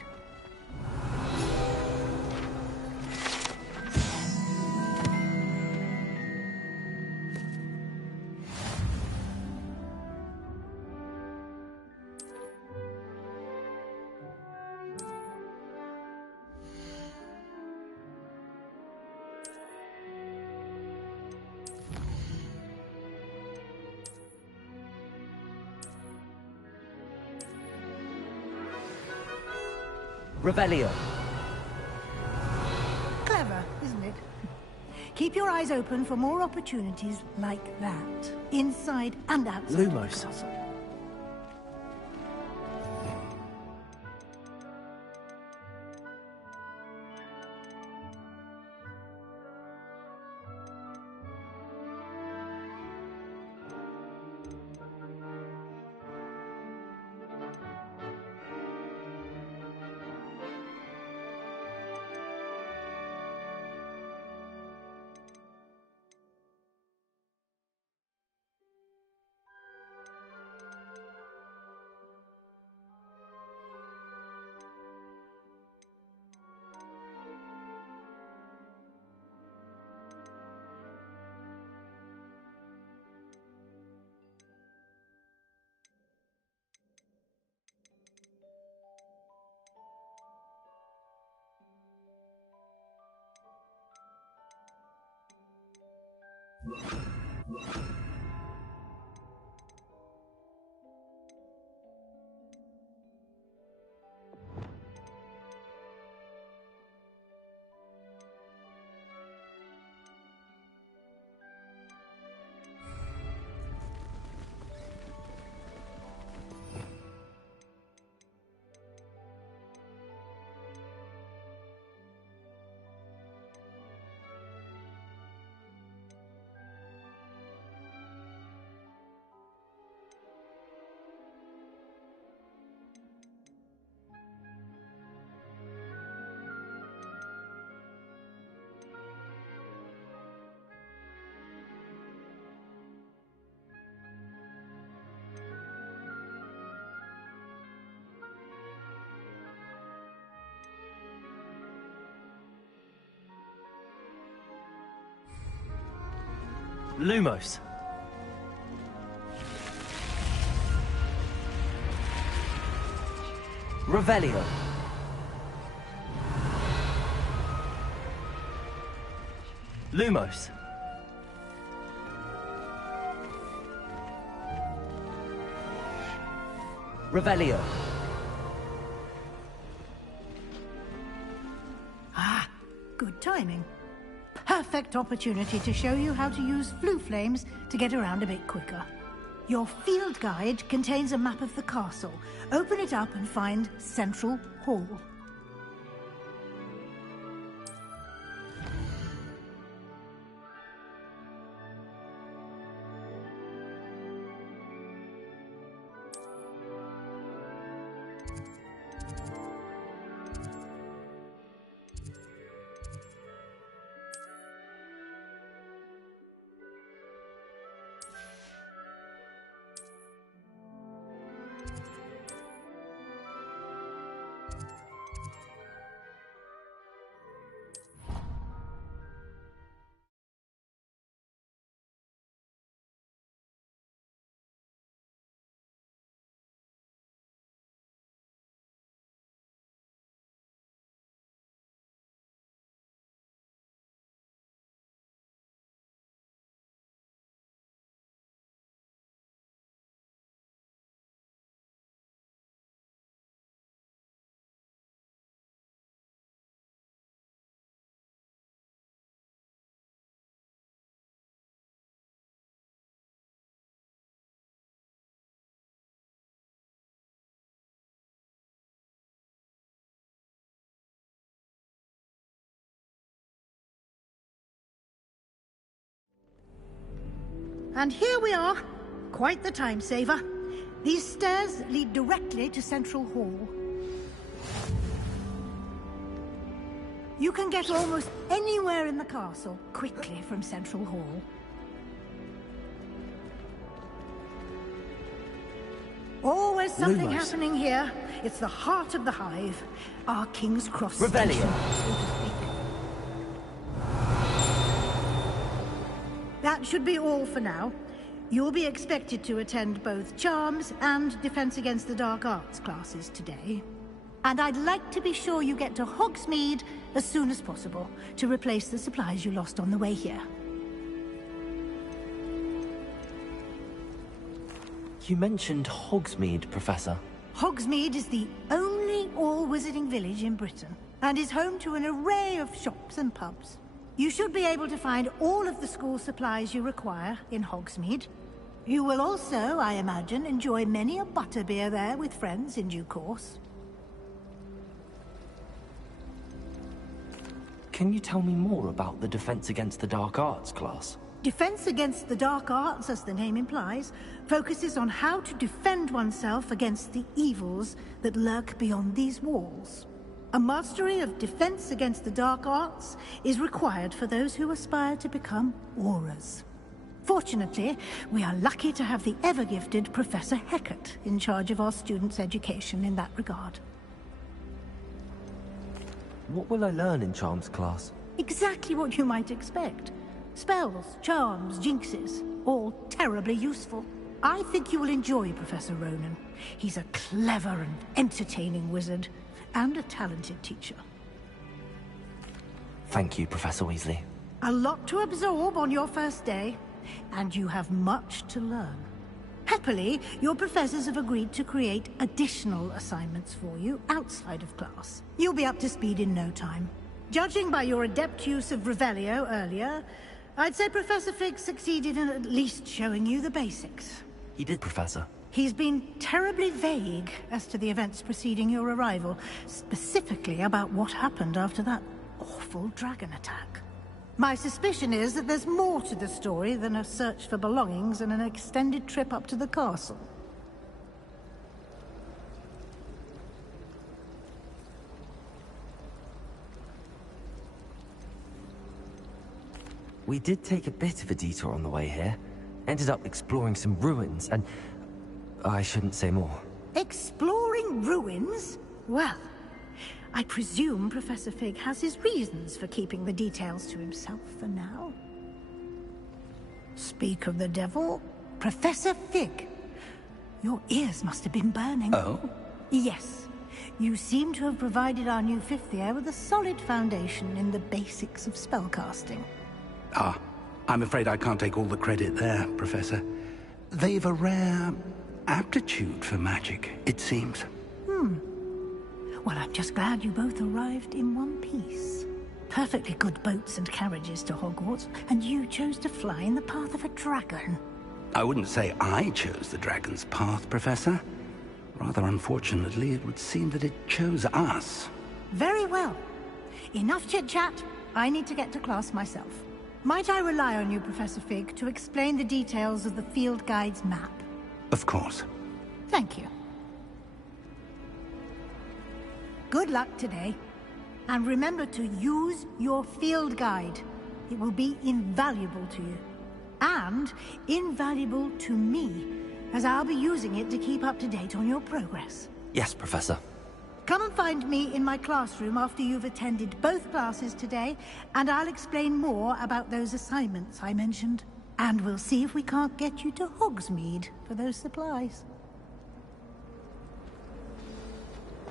Revelio. Clever, isn't it? Keep your eyes open for more opportunities like that, inside and outside of the Lumos. castle. Lumos. Revelio. Lumos. Revelio. Ah, good timing. Perfect opportunity to show you how to use flue flames to get around a bit quicker. Your field guide contains a map of the castle. Open it up and find Central Hall. And here we are. Quite the time saver. These stairs lead directly to Central Hall. You can get almost anywhere in the castle quickly from Central Hall. Always something happening here. It's the heart of the hive. Our King's Cross. Rebellion. That should be all for now. You'll be expected to attend both Charms and Defense Against the Dark Arts classes today. And I'd like to be sure you get to Hogsmeade as soon as possible to replace the supplies you lost on the way here. You mentioned Hogsmeade, Professor. Hogsmeade is the only all-wizarding village in Britain, and is home to an array of shops and pubs. You should be able to find all of the school supplies you require in Hogsmeade. You will also, I imagine, enjoy many a butterbeer there with friends in due course. Can you tell me more about the Defense Against the Dark Arts class? Defense Against the Dark Arts, as the name implies, focuses on how to defend oneself against the evils that lurk beyond these walls. A mastery of Defense Against the Dark Arts is required for those who aspire to become Aurors. Fortunately, we are lucky to have the ever-gifted Professor Hecat in charge of our students' education in that regard. What will I learn in Charms class? Exactly what you might expect. Spells, charms, jinxes, all terribly useful. I think you will enjoy Professor Ronan. He's a clever and entertaining wizard, and a talented teacher. Thank you, Professor Weasley. A lot to absorb on your first day, and you have much to learn. Happily, your professors have agreed to create additional assignments for you outside of class. You'll be up to speed in no time. Judging by your adept use of Revelio earlier, I'd say Professor Fig succeeded in at least showing you the basics. He did, Professor. He's been terribly vague as to the events preceding your arrival, specifically about what happened after that awful dragon attack. My suspicion is that there's more to the story than a search for belongings and an extended trip up to the castle. We did take a bit of a detour on the way here. Ended up exploring some ruins, and I shouldn't say more. Exploring ruins? Well, I presume Professor Fig has his reasons for keeping the details to himself for now. Speak of the devil, Professor Fig. Your ears must have been burning. Oh? Yes. You seem to have provided our new fifth year with a solid foundation in the basics of spellcasting. I'm afraid I can't take all the credit there, Professor. They've a rare aptitude for magic, it seems. Well, I'm just glad you both arrived in one piece. Perfectly good boats and carriages to Hogwarts, and you chose to fly in the path of a dragon. I wouldn't say I chose the dragon's path, Professor. Rather unfortunately, it would seem that it chose us. Very well. Enough chit-chat. I need to get to class myself. Might I rely on you, Professor Fig, to explain the details of the field guide's map? Of course. Thank you. Good luck today. And remember to use your field guide. It will be invaluable to you. And invaluable to me, as I'll be using it to keep up to date on your progress. Yes, Professor. Come and find me in my classroom after you've attended both classes today, and I'll explain more about those assignments I mentioned. And we'll see if we can't get you to Hogsmeade for those supplies.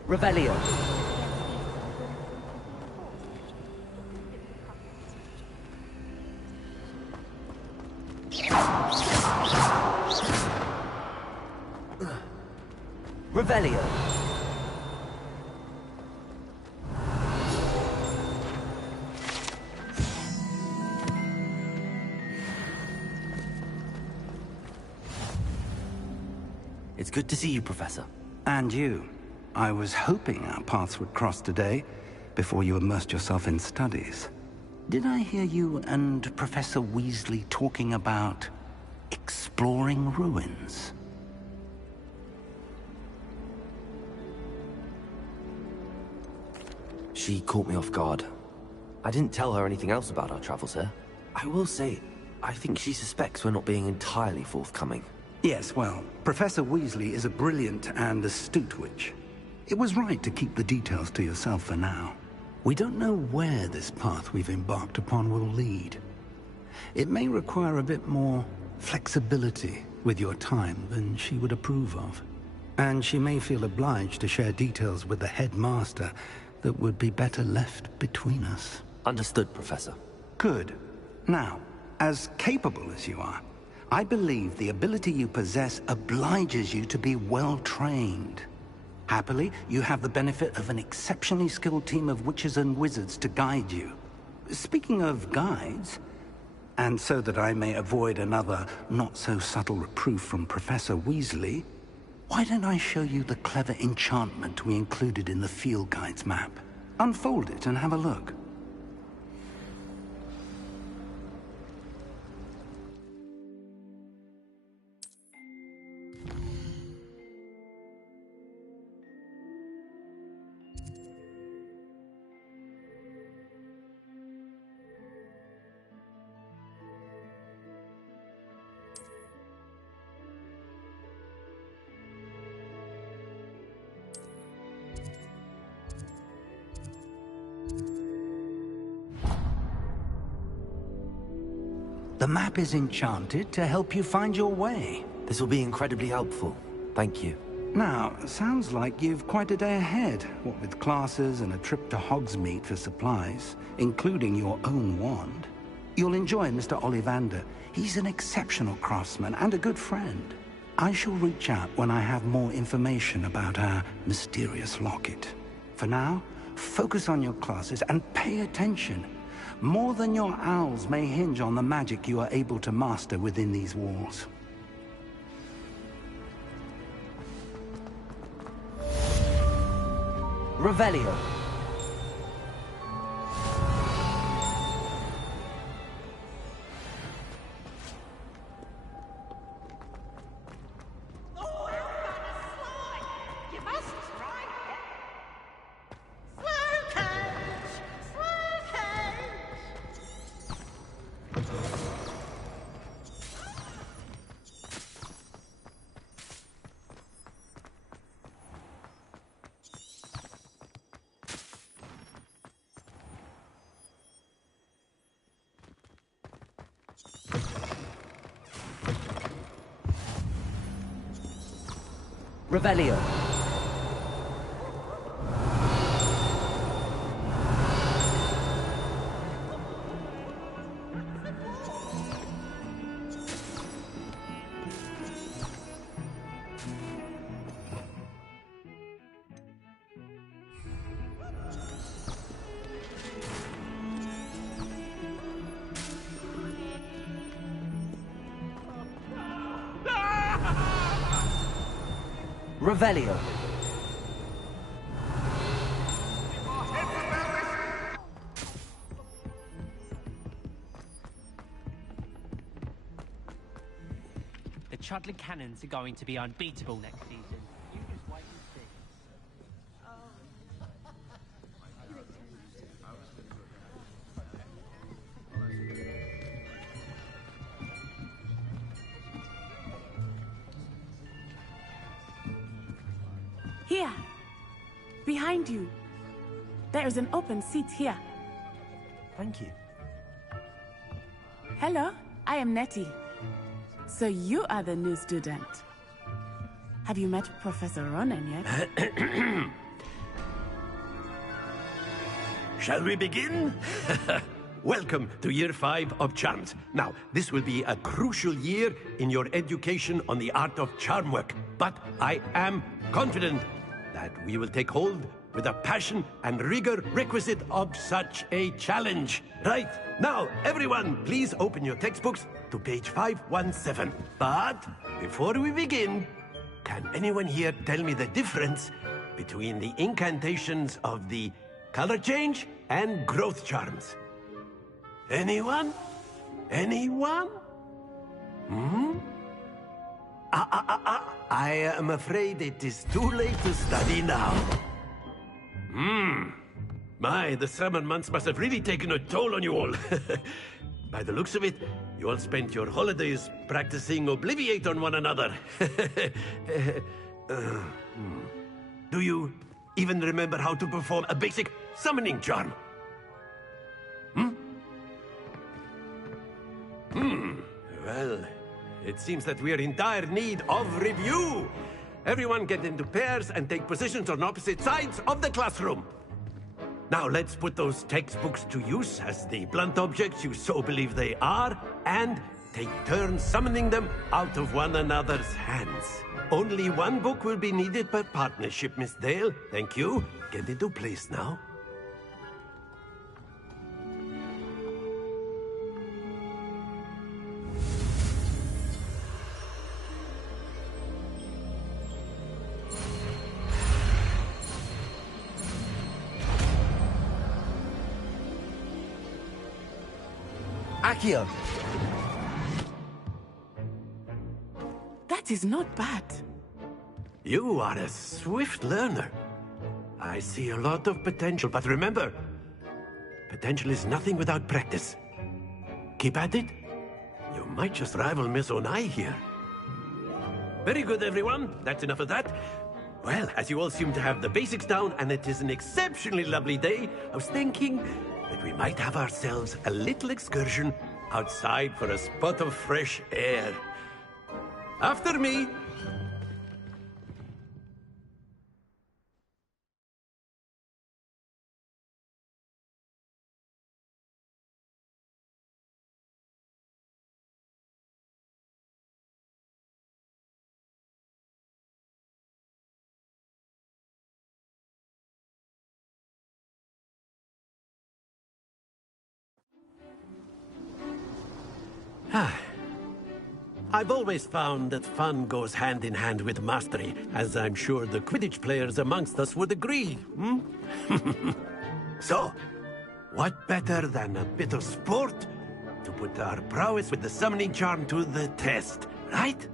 Revelio. Revelio. It's good to see you, Professor. And you. I was hoping our paths would cross today, before you immersed yourself in studies. Did I hear you and Professor Weasley talking about exploring ruins? She caught me off guard. I didn't tell her anything else about our travels here. I will say, I think she suspects we're not being entirely forthcoming. Yes, well, Professor Weasley is a brilliant and astute witch. It was right to keep the details to yourself for now. We don't know where this path we've embarked upon will lead. It may require a bit more flexibility with your time than she would approve of. And she may feel obliged to share details with the headmaster that would be better left between us. Understood, Professor. Good. Now, as capable as you are, I believe the ability you possess obliges you to be well-trained. Happily, you have the benefit of an exceptionally skilled team of witches and wizards to guide you. Speaking of guides, and so that I may avoid another not-so-subtle reproof from Professor Weasley, why don't I show you the clever enchantment we included in the field guide's map? Unfold it and have a look. The map is enchanted to help you find your way. This will be incredibly helpful. Thank you. Now, sounds like you've quite a day ahead, what with classes and a trip to Hogsmeade for supplies, including your own wand. You'll enjoy Mr. Ollivander. He's an exceptional craftsman and a good friend. I shall reach out when I have more information about our mysterious locket. For now, focus on your classes and pay attention. More than your owls may hinge on the magic you are able to master within these walls. Revelio. Revelio. Revelio. The Chudley Cannons are going to be unbeatable next season. You just wait and see. Here. Behind you. There is an open seat here. Thank you. Hello, I am Nettie. So you are the new student. Have you met Professor Ronan yet? Shall we begin? Welcome to Year 5 of Charms. Now, this will be a crucial year in your education on the art of charm work. But I am confident that we will take hold with the passion and rigor requisite of such a challenge. Right, now, everyone, please open your textbooks to page 517. But before we begin, can anyone here tell me the difference between the incantations of the color change and growth charms? Anyone? Anyone? I am afraid it is too late to study now. My, the summer months must have really taken a toll on you all. By the looks of it, you all spent your holidays practicing Obliviate on one another. Do you even remember how to perform a basic summoning charm? Well, it seems that we are in dire need of review. Everyone get into pairs and take positions on opposite sides of the classroom. Now let's put those textbooks to use as the blunt objects you so believe they are, and take turns summoning them out of one another's hands. Only one book will be needed per partnership, Miss Dale. Thank you. Get into place now. Accio. That is not bad. You are a swift learner. I see a lot of potential, but remember, potential is nothing without practice. Keep at it. You might just rival Miss Onai here. Very good, everyone. That's enough of that. Well, as you all seem to have the basics down, and it is an exceptionally lovely day, I was thinking that we might have ourselves a little excursion outside for a spot of fresh air. After me. I've always found that fun goes hand in hand with mastery, as I'm sure the Quidditch players amongst us would agree, So, what better than a bit of sport to put our prowess with the summoning charm to the test, right?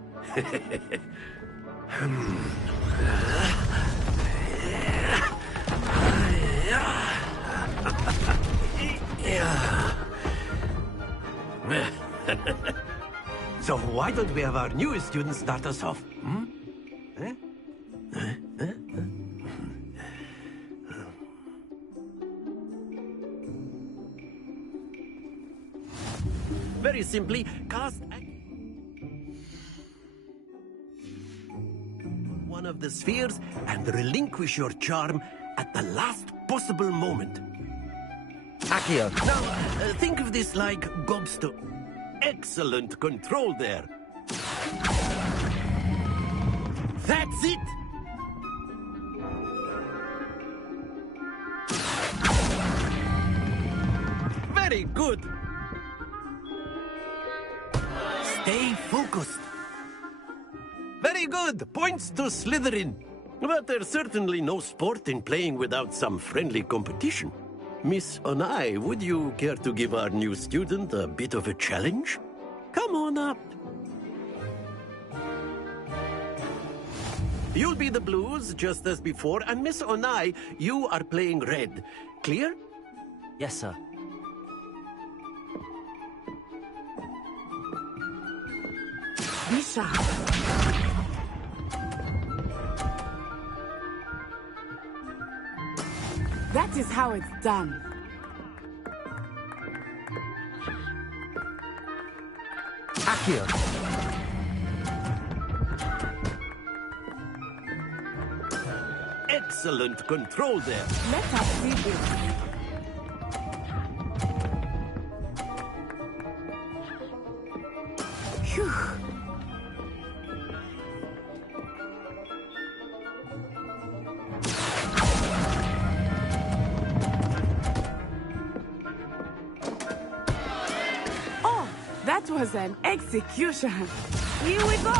So why don't we have our newest student start us off? Very simply, cast one of the spheres and relinquish your charm at the last possible moment. Accio. Now, think of this like gobstone. Excellent control there. That's it! Very good! Stay focused. Very good! Points to Slytherin. But there's certainly no sport in playing without some friendly competition. Miss Onai, would you care to give our new student a bit of a challenge? Come on up. You'll be the blues, just as before, and Miss Onai, you are playing red. Clear? Yes, sir. Bisha. That is how it's done. Akio. Excellent control there. Let us see this. Phew. Oh, that was an execution. Here we go.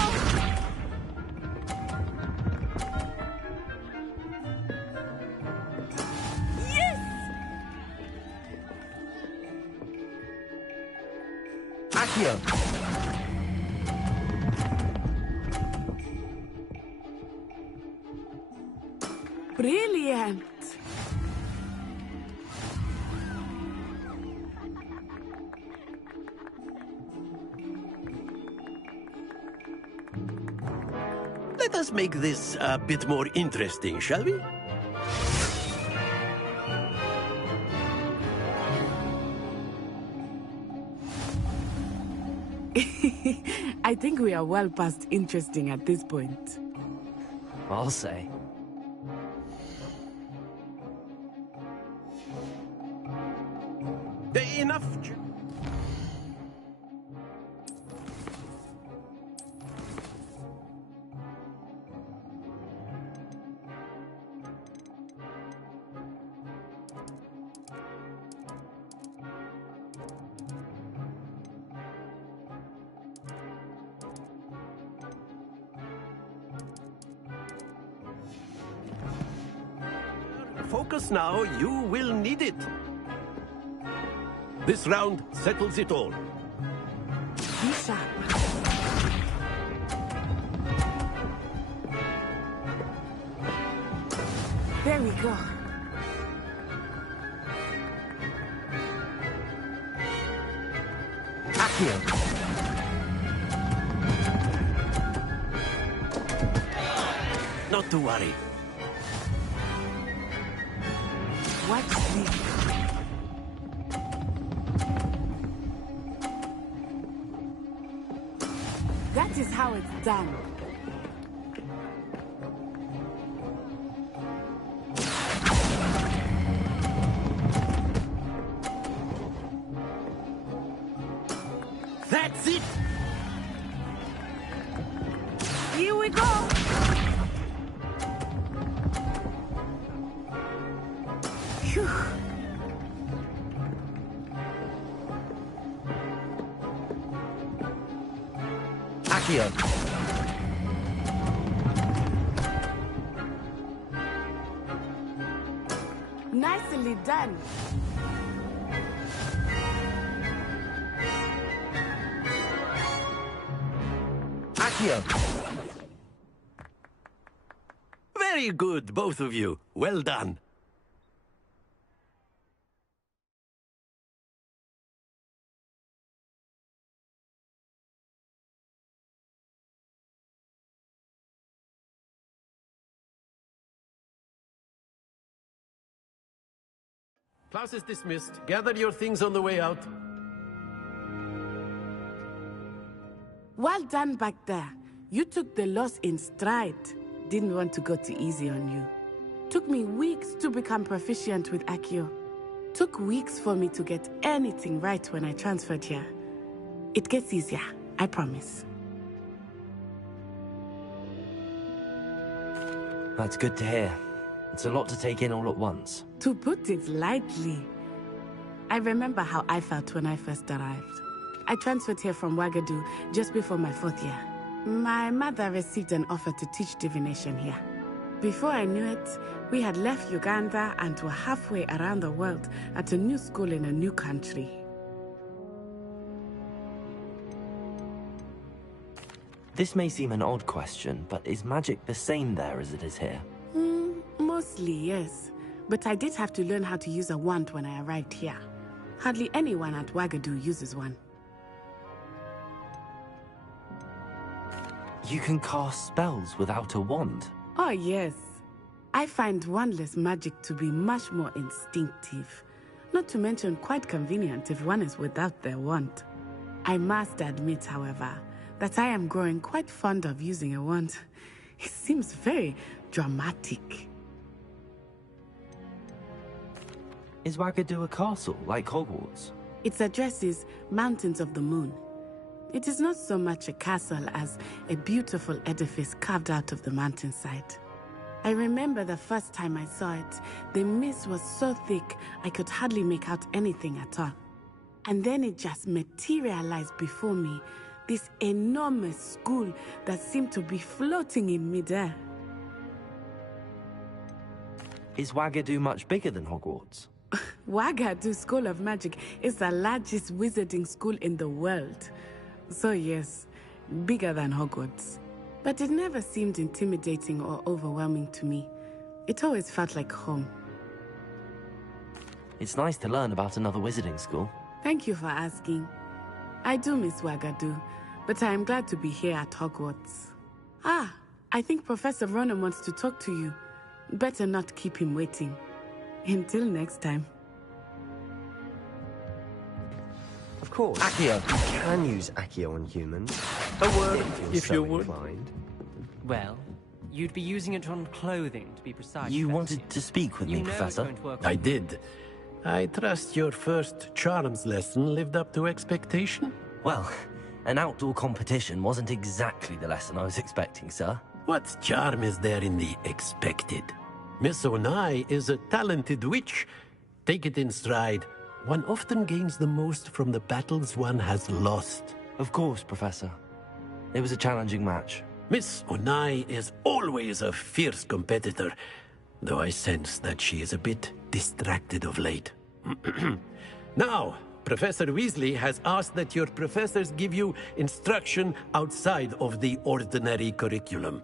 Akio. Brilliant. Let us make this a bit more interesting, shall we? I think we are well past interesting at this point. I'll say. Enough. Focus now, you will need it. This round settles it all. Be sharp. There we go. Akio. Not to worry. Watch this. That is how it's done. That's it! Here we go! Phew. Akio. Nicely done. Akio. Very good, both of you. Well done. Class is dismissed. Gather your things on the way out. Well done back there. You took the loss in stride. Didn't want to go too easy on you. Took me weeks to become proficient with Akio. Took weeks for me to get anything right when I transferred here. It gets easier, I promise. That's good to hear. It's a lot to take in all at once. To put it lightly, I remember how I felt when I first arrived. I transferred here from Wagadu just before my 4th year. My mother received an offer to teach divination here. Before I knew it, we had left Uganda and were halfway around the world at a new school in a new country. This may seem an odd question, but is magic the same there as it is here? Mostly, yes. But I did have to learn how to use a wand when I arrived here. Hardly anyone at Wagadu uses one. You can cast spells without a wand? Oh, yes. I find wandless magic to be much more instinctive. Not to mention quite convenient if one is without their wand. I must admit, however, that I am growing quite fond of using a wand. It seems very dramatic. Is Wagadu a castle, like Hogwarts? Its address is Mountains of the Moon. It is not so much a castle as a beautiful edifice carved out of the mountainside. I remember the first time I saw it, the mist was so thick I could hardly make out anything at all. And then it just materialized before me, this enormous school that seemed to be floating in midair. Is Wagadu much bigger than Hogwarts? Wagadu School of Magic is the largest wizarding school in the world. So yes, bigger than Hogwarts. But it never seemed intimidating or overwhelming to me. It always felt like home. It's nice to learn about another wizarding school. Thank you for asking. I do miss Wagadu, but I am glad to be here at Hogwarts. Ah, I think Professor Ronan wants to talk to you. Better not keep him waiting. Until next time. Of course. Accio. You can use Accio on humans. A word, if you would. Inclined. Well, you'd be using it on clothing, to be precise. You wanted to speak with me, Professor? I did. I trust your first charms lesson lived up to expectation? Well, an outdoor competition wasn't exactly the lesson I was expecting, sir. What charm is there in the expected? Miss Onai is a talented witch. Take it in stride. One often gains the most from the battles one has lost. Of course, Professor. It was a challenging match. Miss Onai is always a fierce competitor, though I sense that she is a bit distracted of late. Now, Professor Weasley has asked that your professors give you instruction outside of the ordinary curriculum.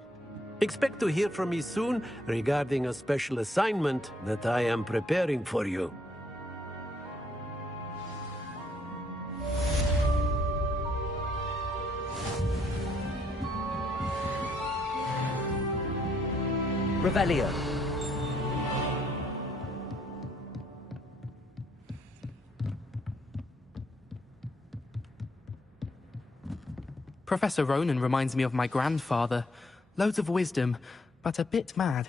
Expect to hear from me soon regarding a special assignment that I am preparing for you. Revelio. Professor Ronan reminds me of my grandfather. Loads of wisdom, but a bit mad.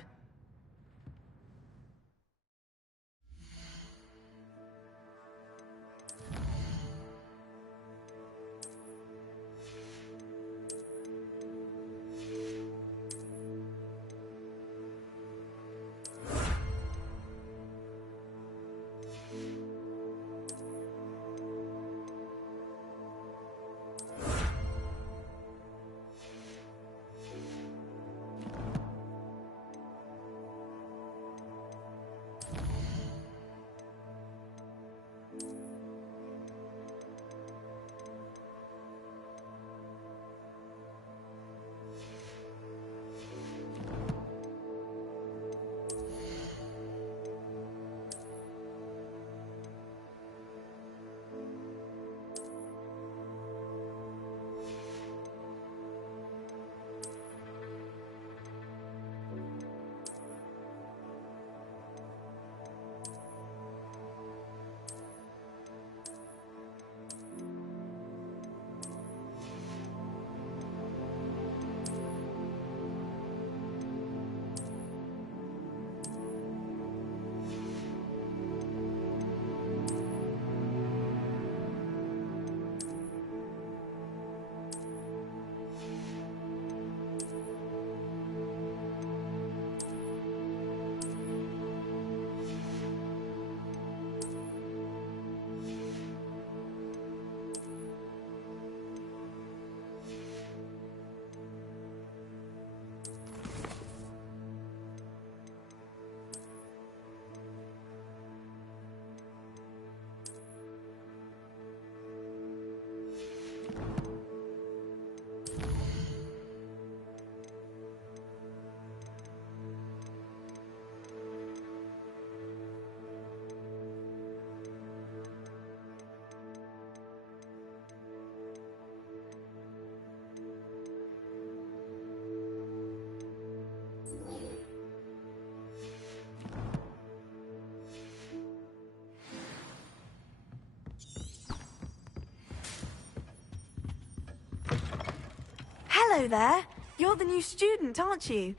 Hello there. You're the new student, aren't you?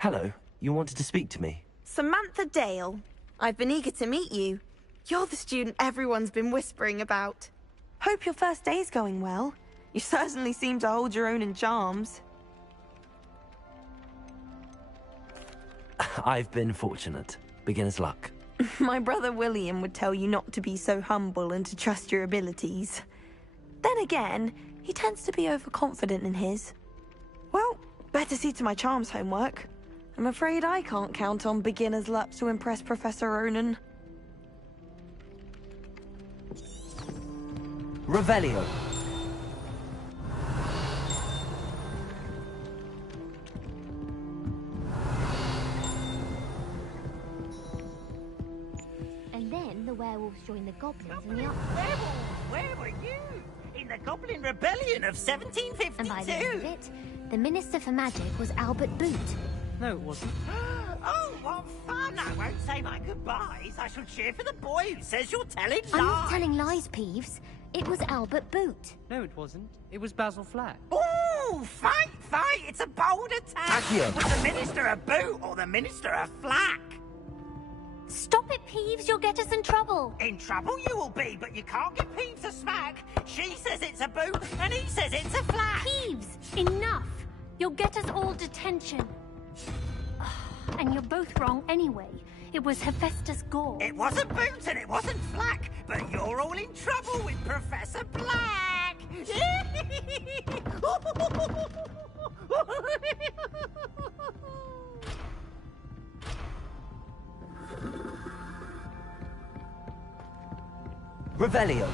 Hello. You wanted to speak to me? Samantha Dale. I've been eager to meet you. You're the student everyone's been whispering about. Hope your first day's going well. You certainly seem to hold your own in charms. I've been fortunate. Beginner's luck. My brother William would tell you not to be so humble and to trust your abilities. Then again, he tends to be overconfident in his. Well, better see to my charms homework. I'm afraid I can't count on beginner's luck to impress Professor Ronan. Revelio. And then the werewolves joined the goblins in the up. Werewolves, where were you? In the Goblin Rebellion of 1752? And by the end of it, the Minister for Magic was Albert Boot. No, it wasn't. Oh, what fun! I won't say my goodbyes. I shall cheer for the boy who says you're telling lies. I'm not telling lies, Peeves. It was Albert Boot. No, it wasn't. It was Basil Flack. Ooh, fight, fight! It's a bold attack! Accio. Was the Minister a boot or the Minister a flack? Stop it, Peeves. You'll get us in trouble. In trouble you will be, but you can't give Peeves a smack. She says it's a boot, and he says it's a flack. Peeves, enough. You'll get us all detention. And you're both wrong anyway. It was Hephaestus Gore. It wasn't boot and it wasn't flack, but you're all in trouble with Professor Black. Revelio.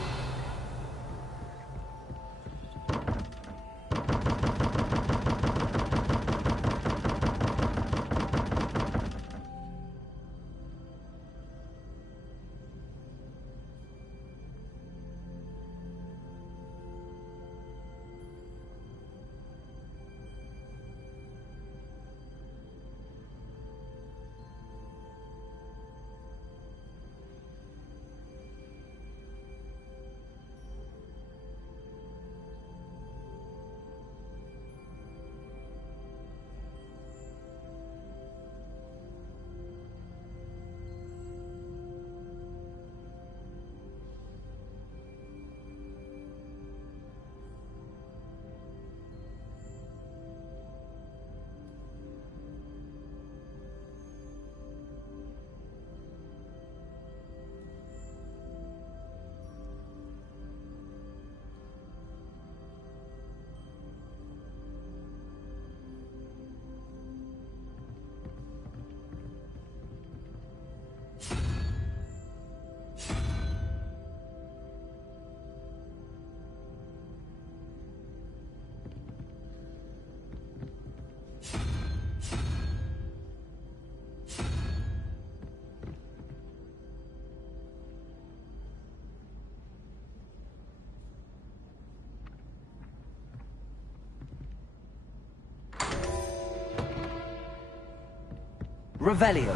Revelio.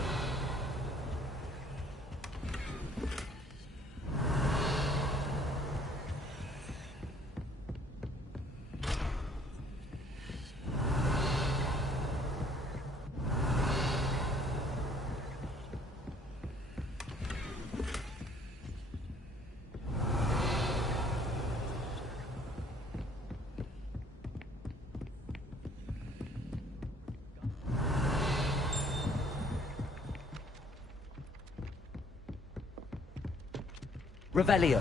Revelio.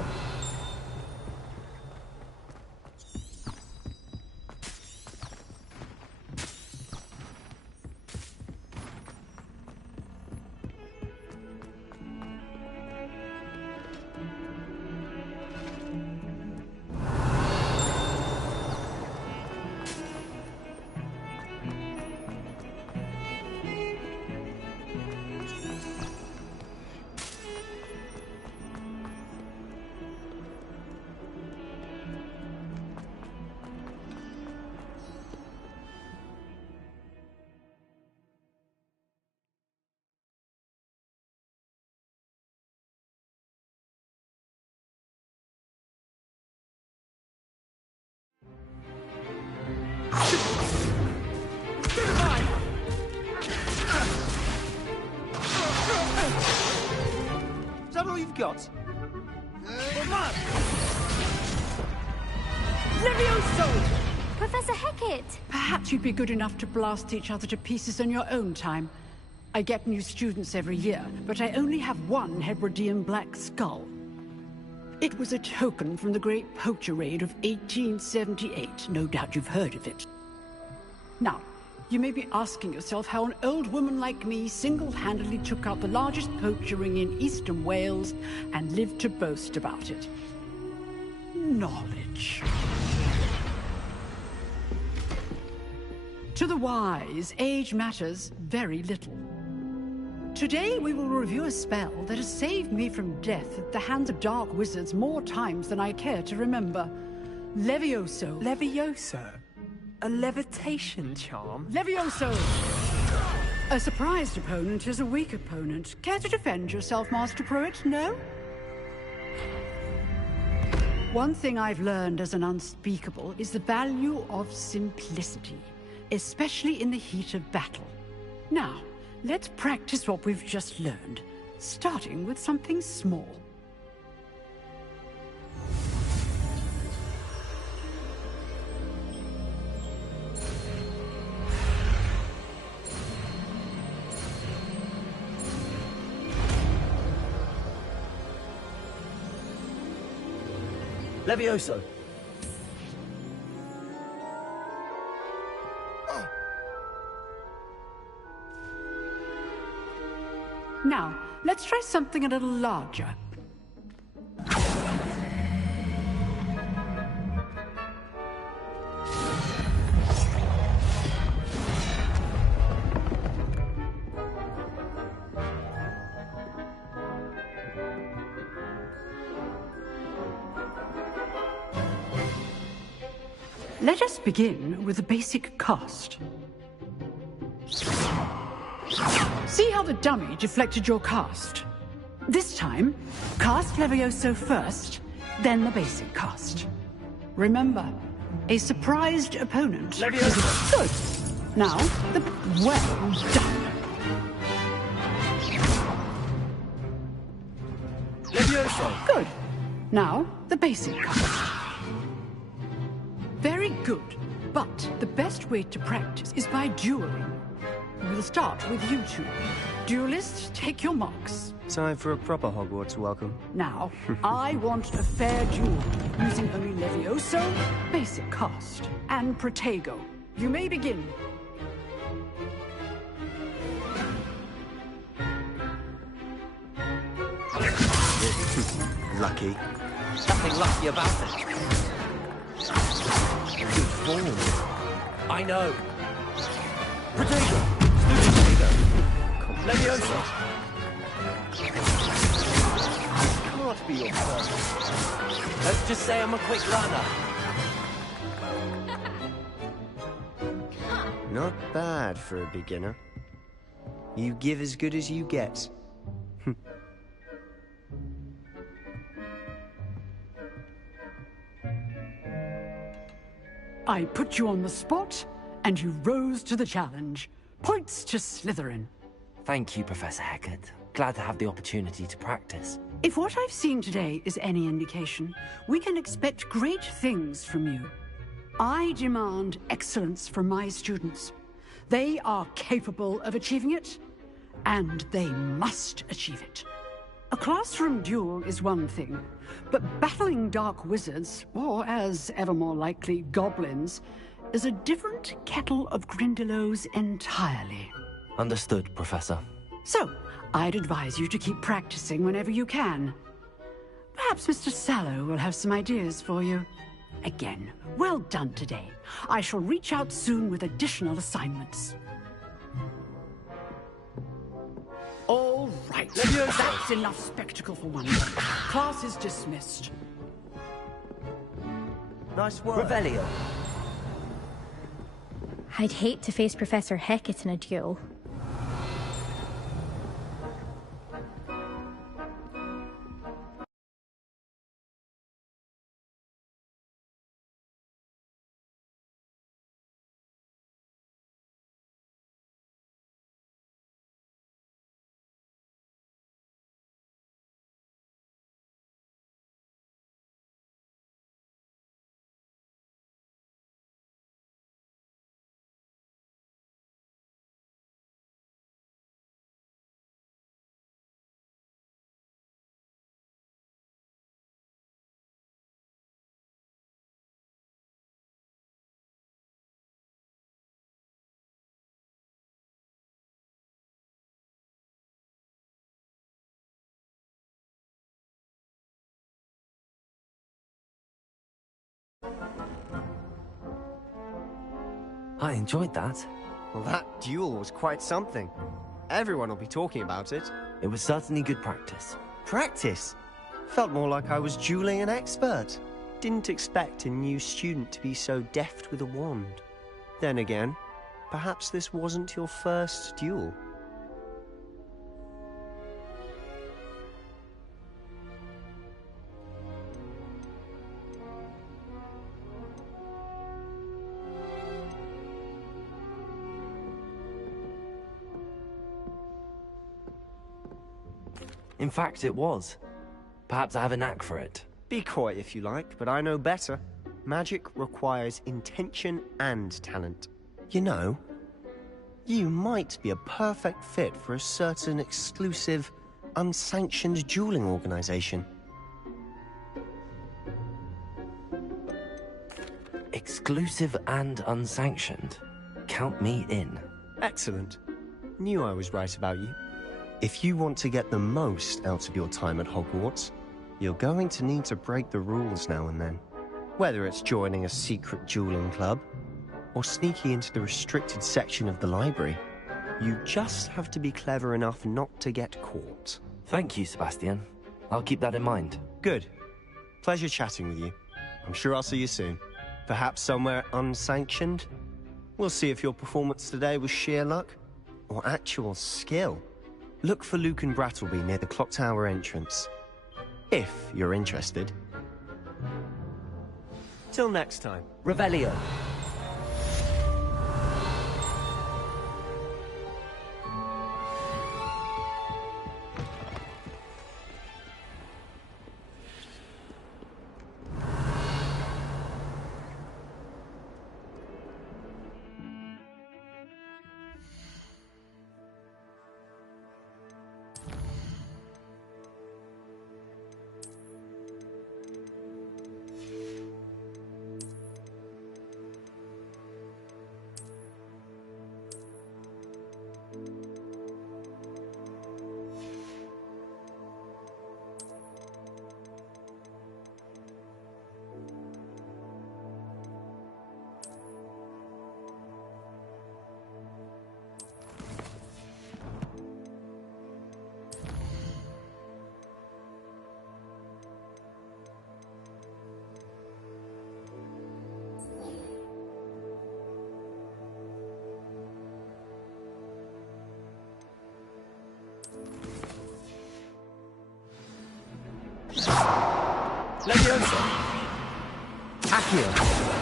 that all you've got? Come on! Levioso! Professor Hecat! Perhaps you'd be good enough to blast each other to pieces on your own time. I get new students every year, but I only have one Hebridean black skull. It was a token from the Great Poacher Raid of 1878. No doubt you've heard of it. Now, you may be asking yourself how an old woman like me single-handedly took out the largest poacher ring in eastern Wales and lived to boast about it. Knowledge. To the wise, age matters very little. Today we will review a spell that has saved me from death at the hands of dark wizards more times than I care to remember. Levioso. Levioso? A levitation charm? Levioso! A surprised opponent is a weak opponent. Care to defend yourself, Master Pruitt? No? One thing I've learned as an unspeakable is the value of simplicity, especially in the heat of battle. Now, let's practice what we've just learned, starting with something small. Levioso! Now, let's try something a little larger. Let us begin with the basic cast. See how the dummy deflected your cast? This time, cast Levioso first, then the basic cast. Remember, a surprised opponent. Levioso! Good. Now, well done. Levioso! Good. Now, the basic cast. Very good, but the best way to practice is by dueling. We'll start with you two. Duelists, take your marks. Time for a proper Hogwarts welcome. Now, I want a fair duel, using only Levioso, basic cast, and Protego. You may begin. Lucky. Nothing lucky about it. Good form. I know. Protego! Levioso! Can't be your first. Let's just say I'm a quick runner. Not bad for a beginner. You give as good as you get. I put you on the spot, and you rose to the challenge. Points to Slytherin. Thank you, Professor Hecat. Glad to have the opportunity to practice. If what I've seen today is any indication, we can expect great things from you. I demand excellence from my students. They are capable of achieving it, and they must achieve it. A classroom duel is one thing, but battling dark wizards, or as ever more likely, goblins, is a different kettle of Grindylows entirely. Understood, Professor. So, I'd advise you to keep practicing whenever you can. Perhaps Mr. Sallow will have some ideas for you. Again, well done today. I shall reach out soon with additional assignments. All right, that's enough spectacle for one day. Class is dismissed. Nice work. Revelio. I'd hate to face Professor Hecat in a duel. I enjoyed that. Well, that duel was quite something. Everyone will be talking about it. It was certainly good practice. Practice? Felt more like I was dueling an expert. Didn't expect a new student to be so deft with a wand. Then again, perhaps this wasn't your first duel. In fact, it was. Perhaps I have a knack for it. Be coy if you like, but I know better. Magic requires intention and talent. You know, you might be a perfect fit for a certain exclusive, unsanctioned dueling organization. Exclusive and unsanctioned? Count me in. Excellent. Knew I was right about you. If you want to get the most out of your time at Hogwarts, you're going to need to break the rules now and then. Whether it's joining a secret dueling club, or sneaking into the restricted section of the library, you just have to be clever enough not to get caught. Thank you, Sebastian. I'll keep that in mind. Good. Pleasure chatting with you. I'm sure I'll see you soon. Perhaps somewhere unsanctioned? We'll see if your performance today was sheer luck, or actual skill. Look for Luke and Brattleby near the clock tower entrance. If you're interested. Till next time. Revelio. Leviosa! Accio!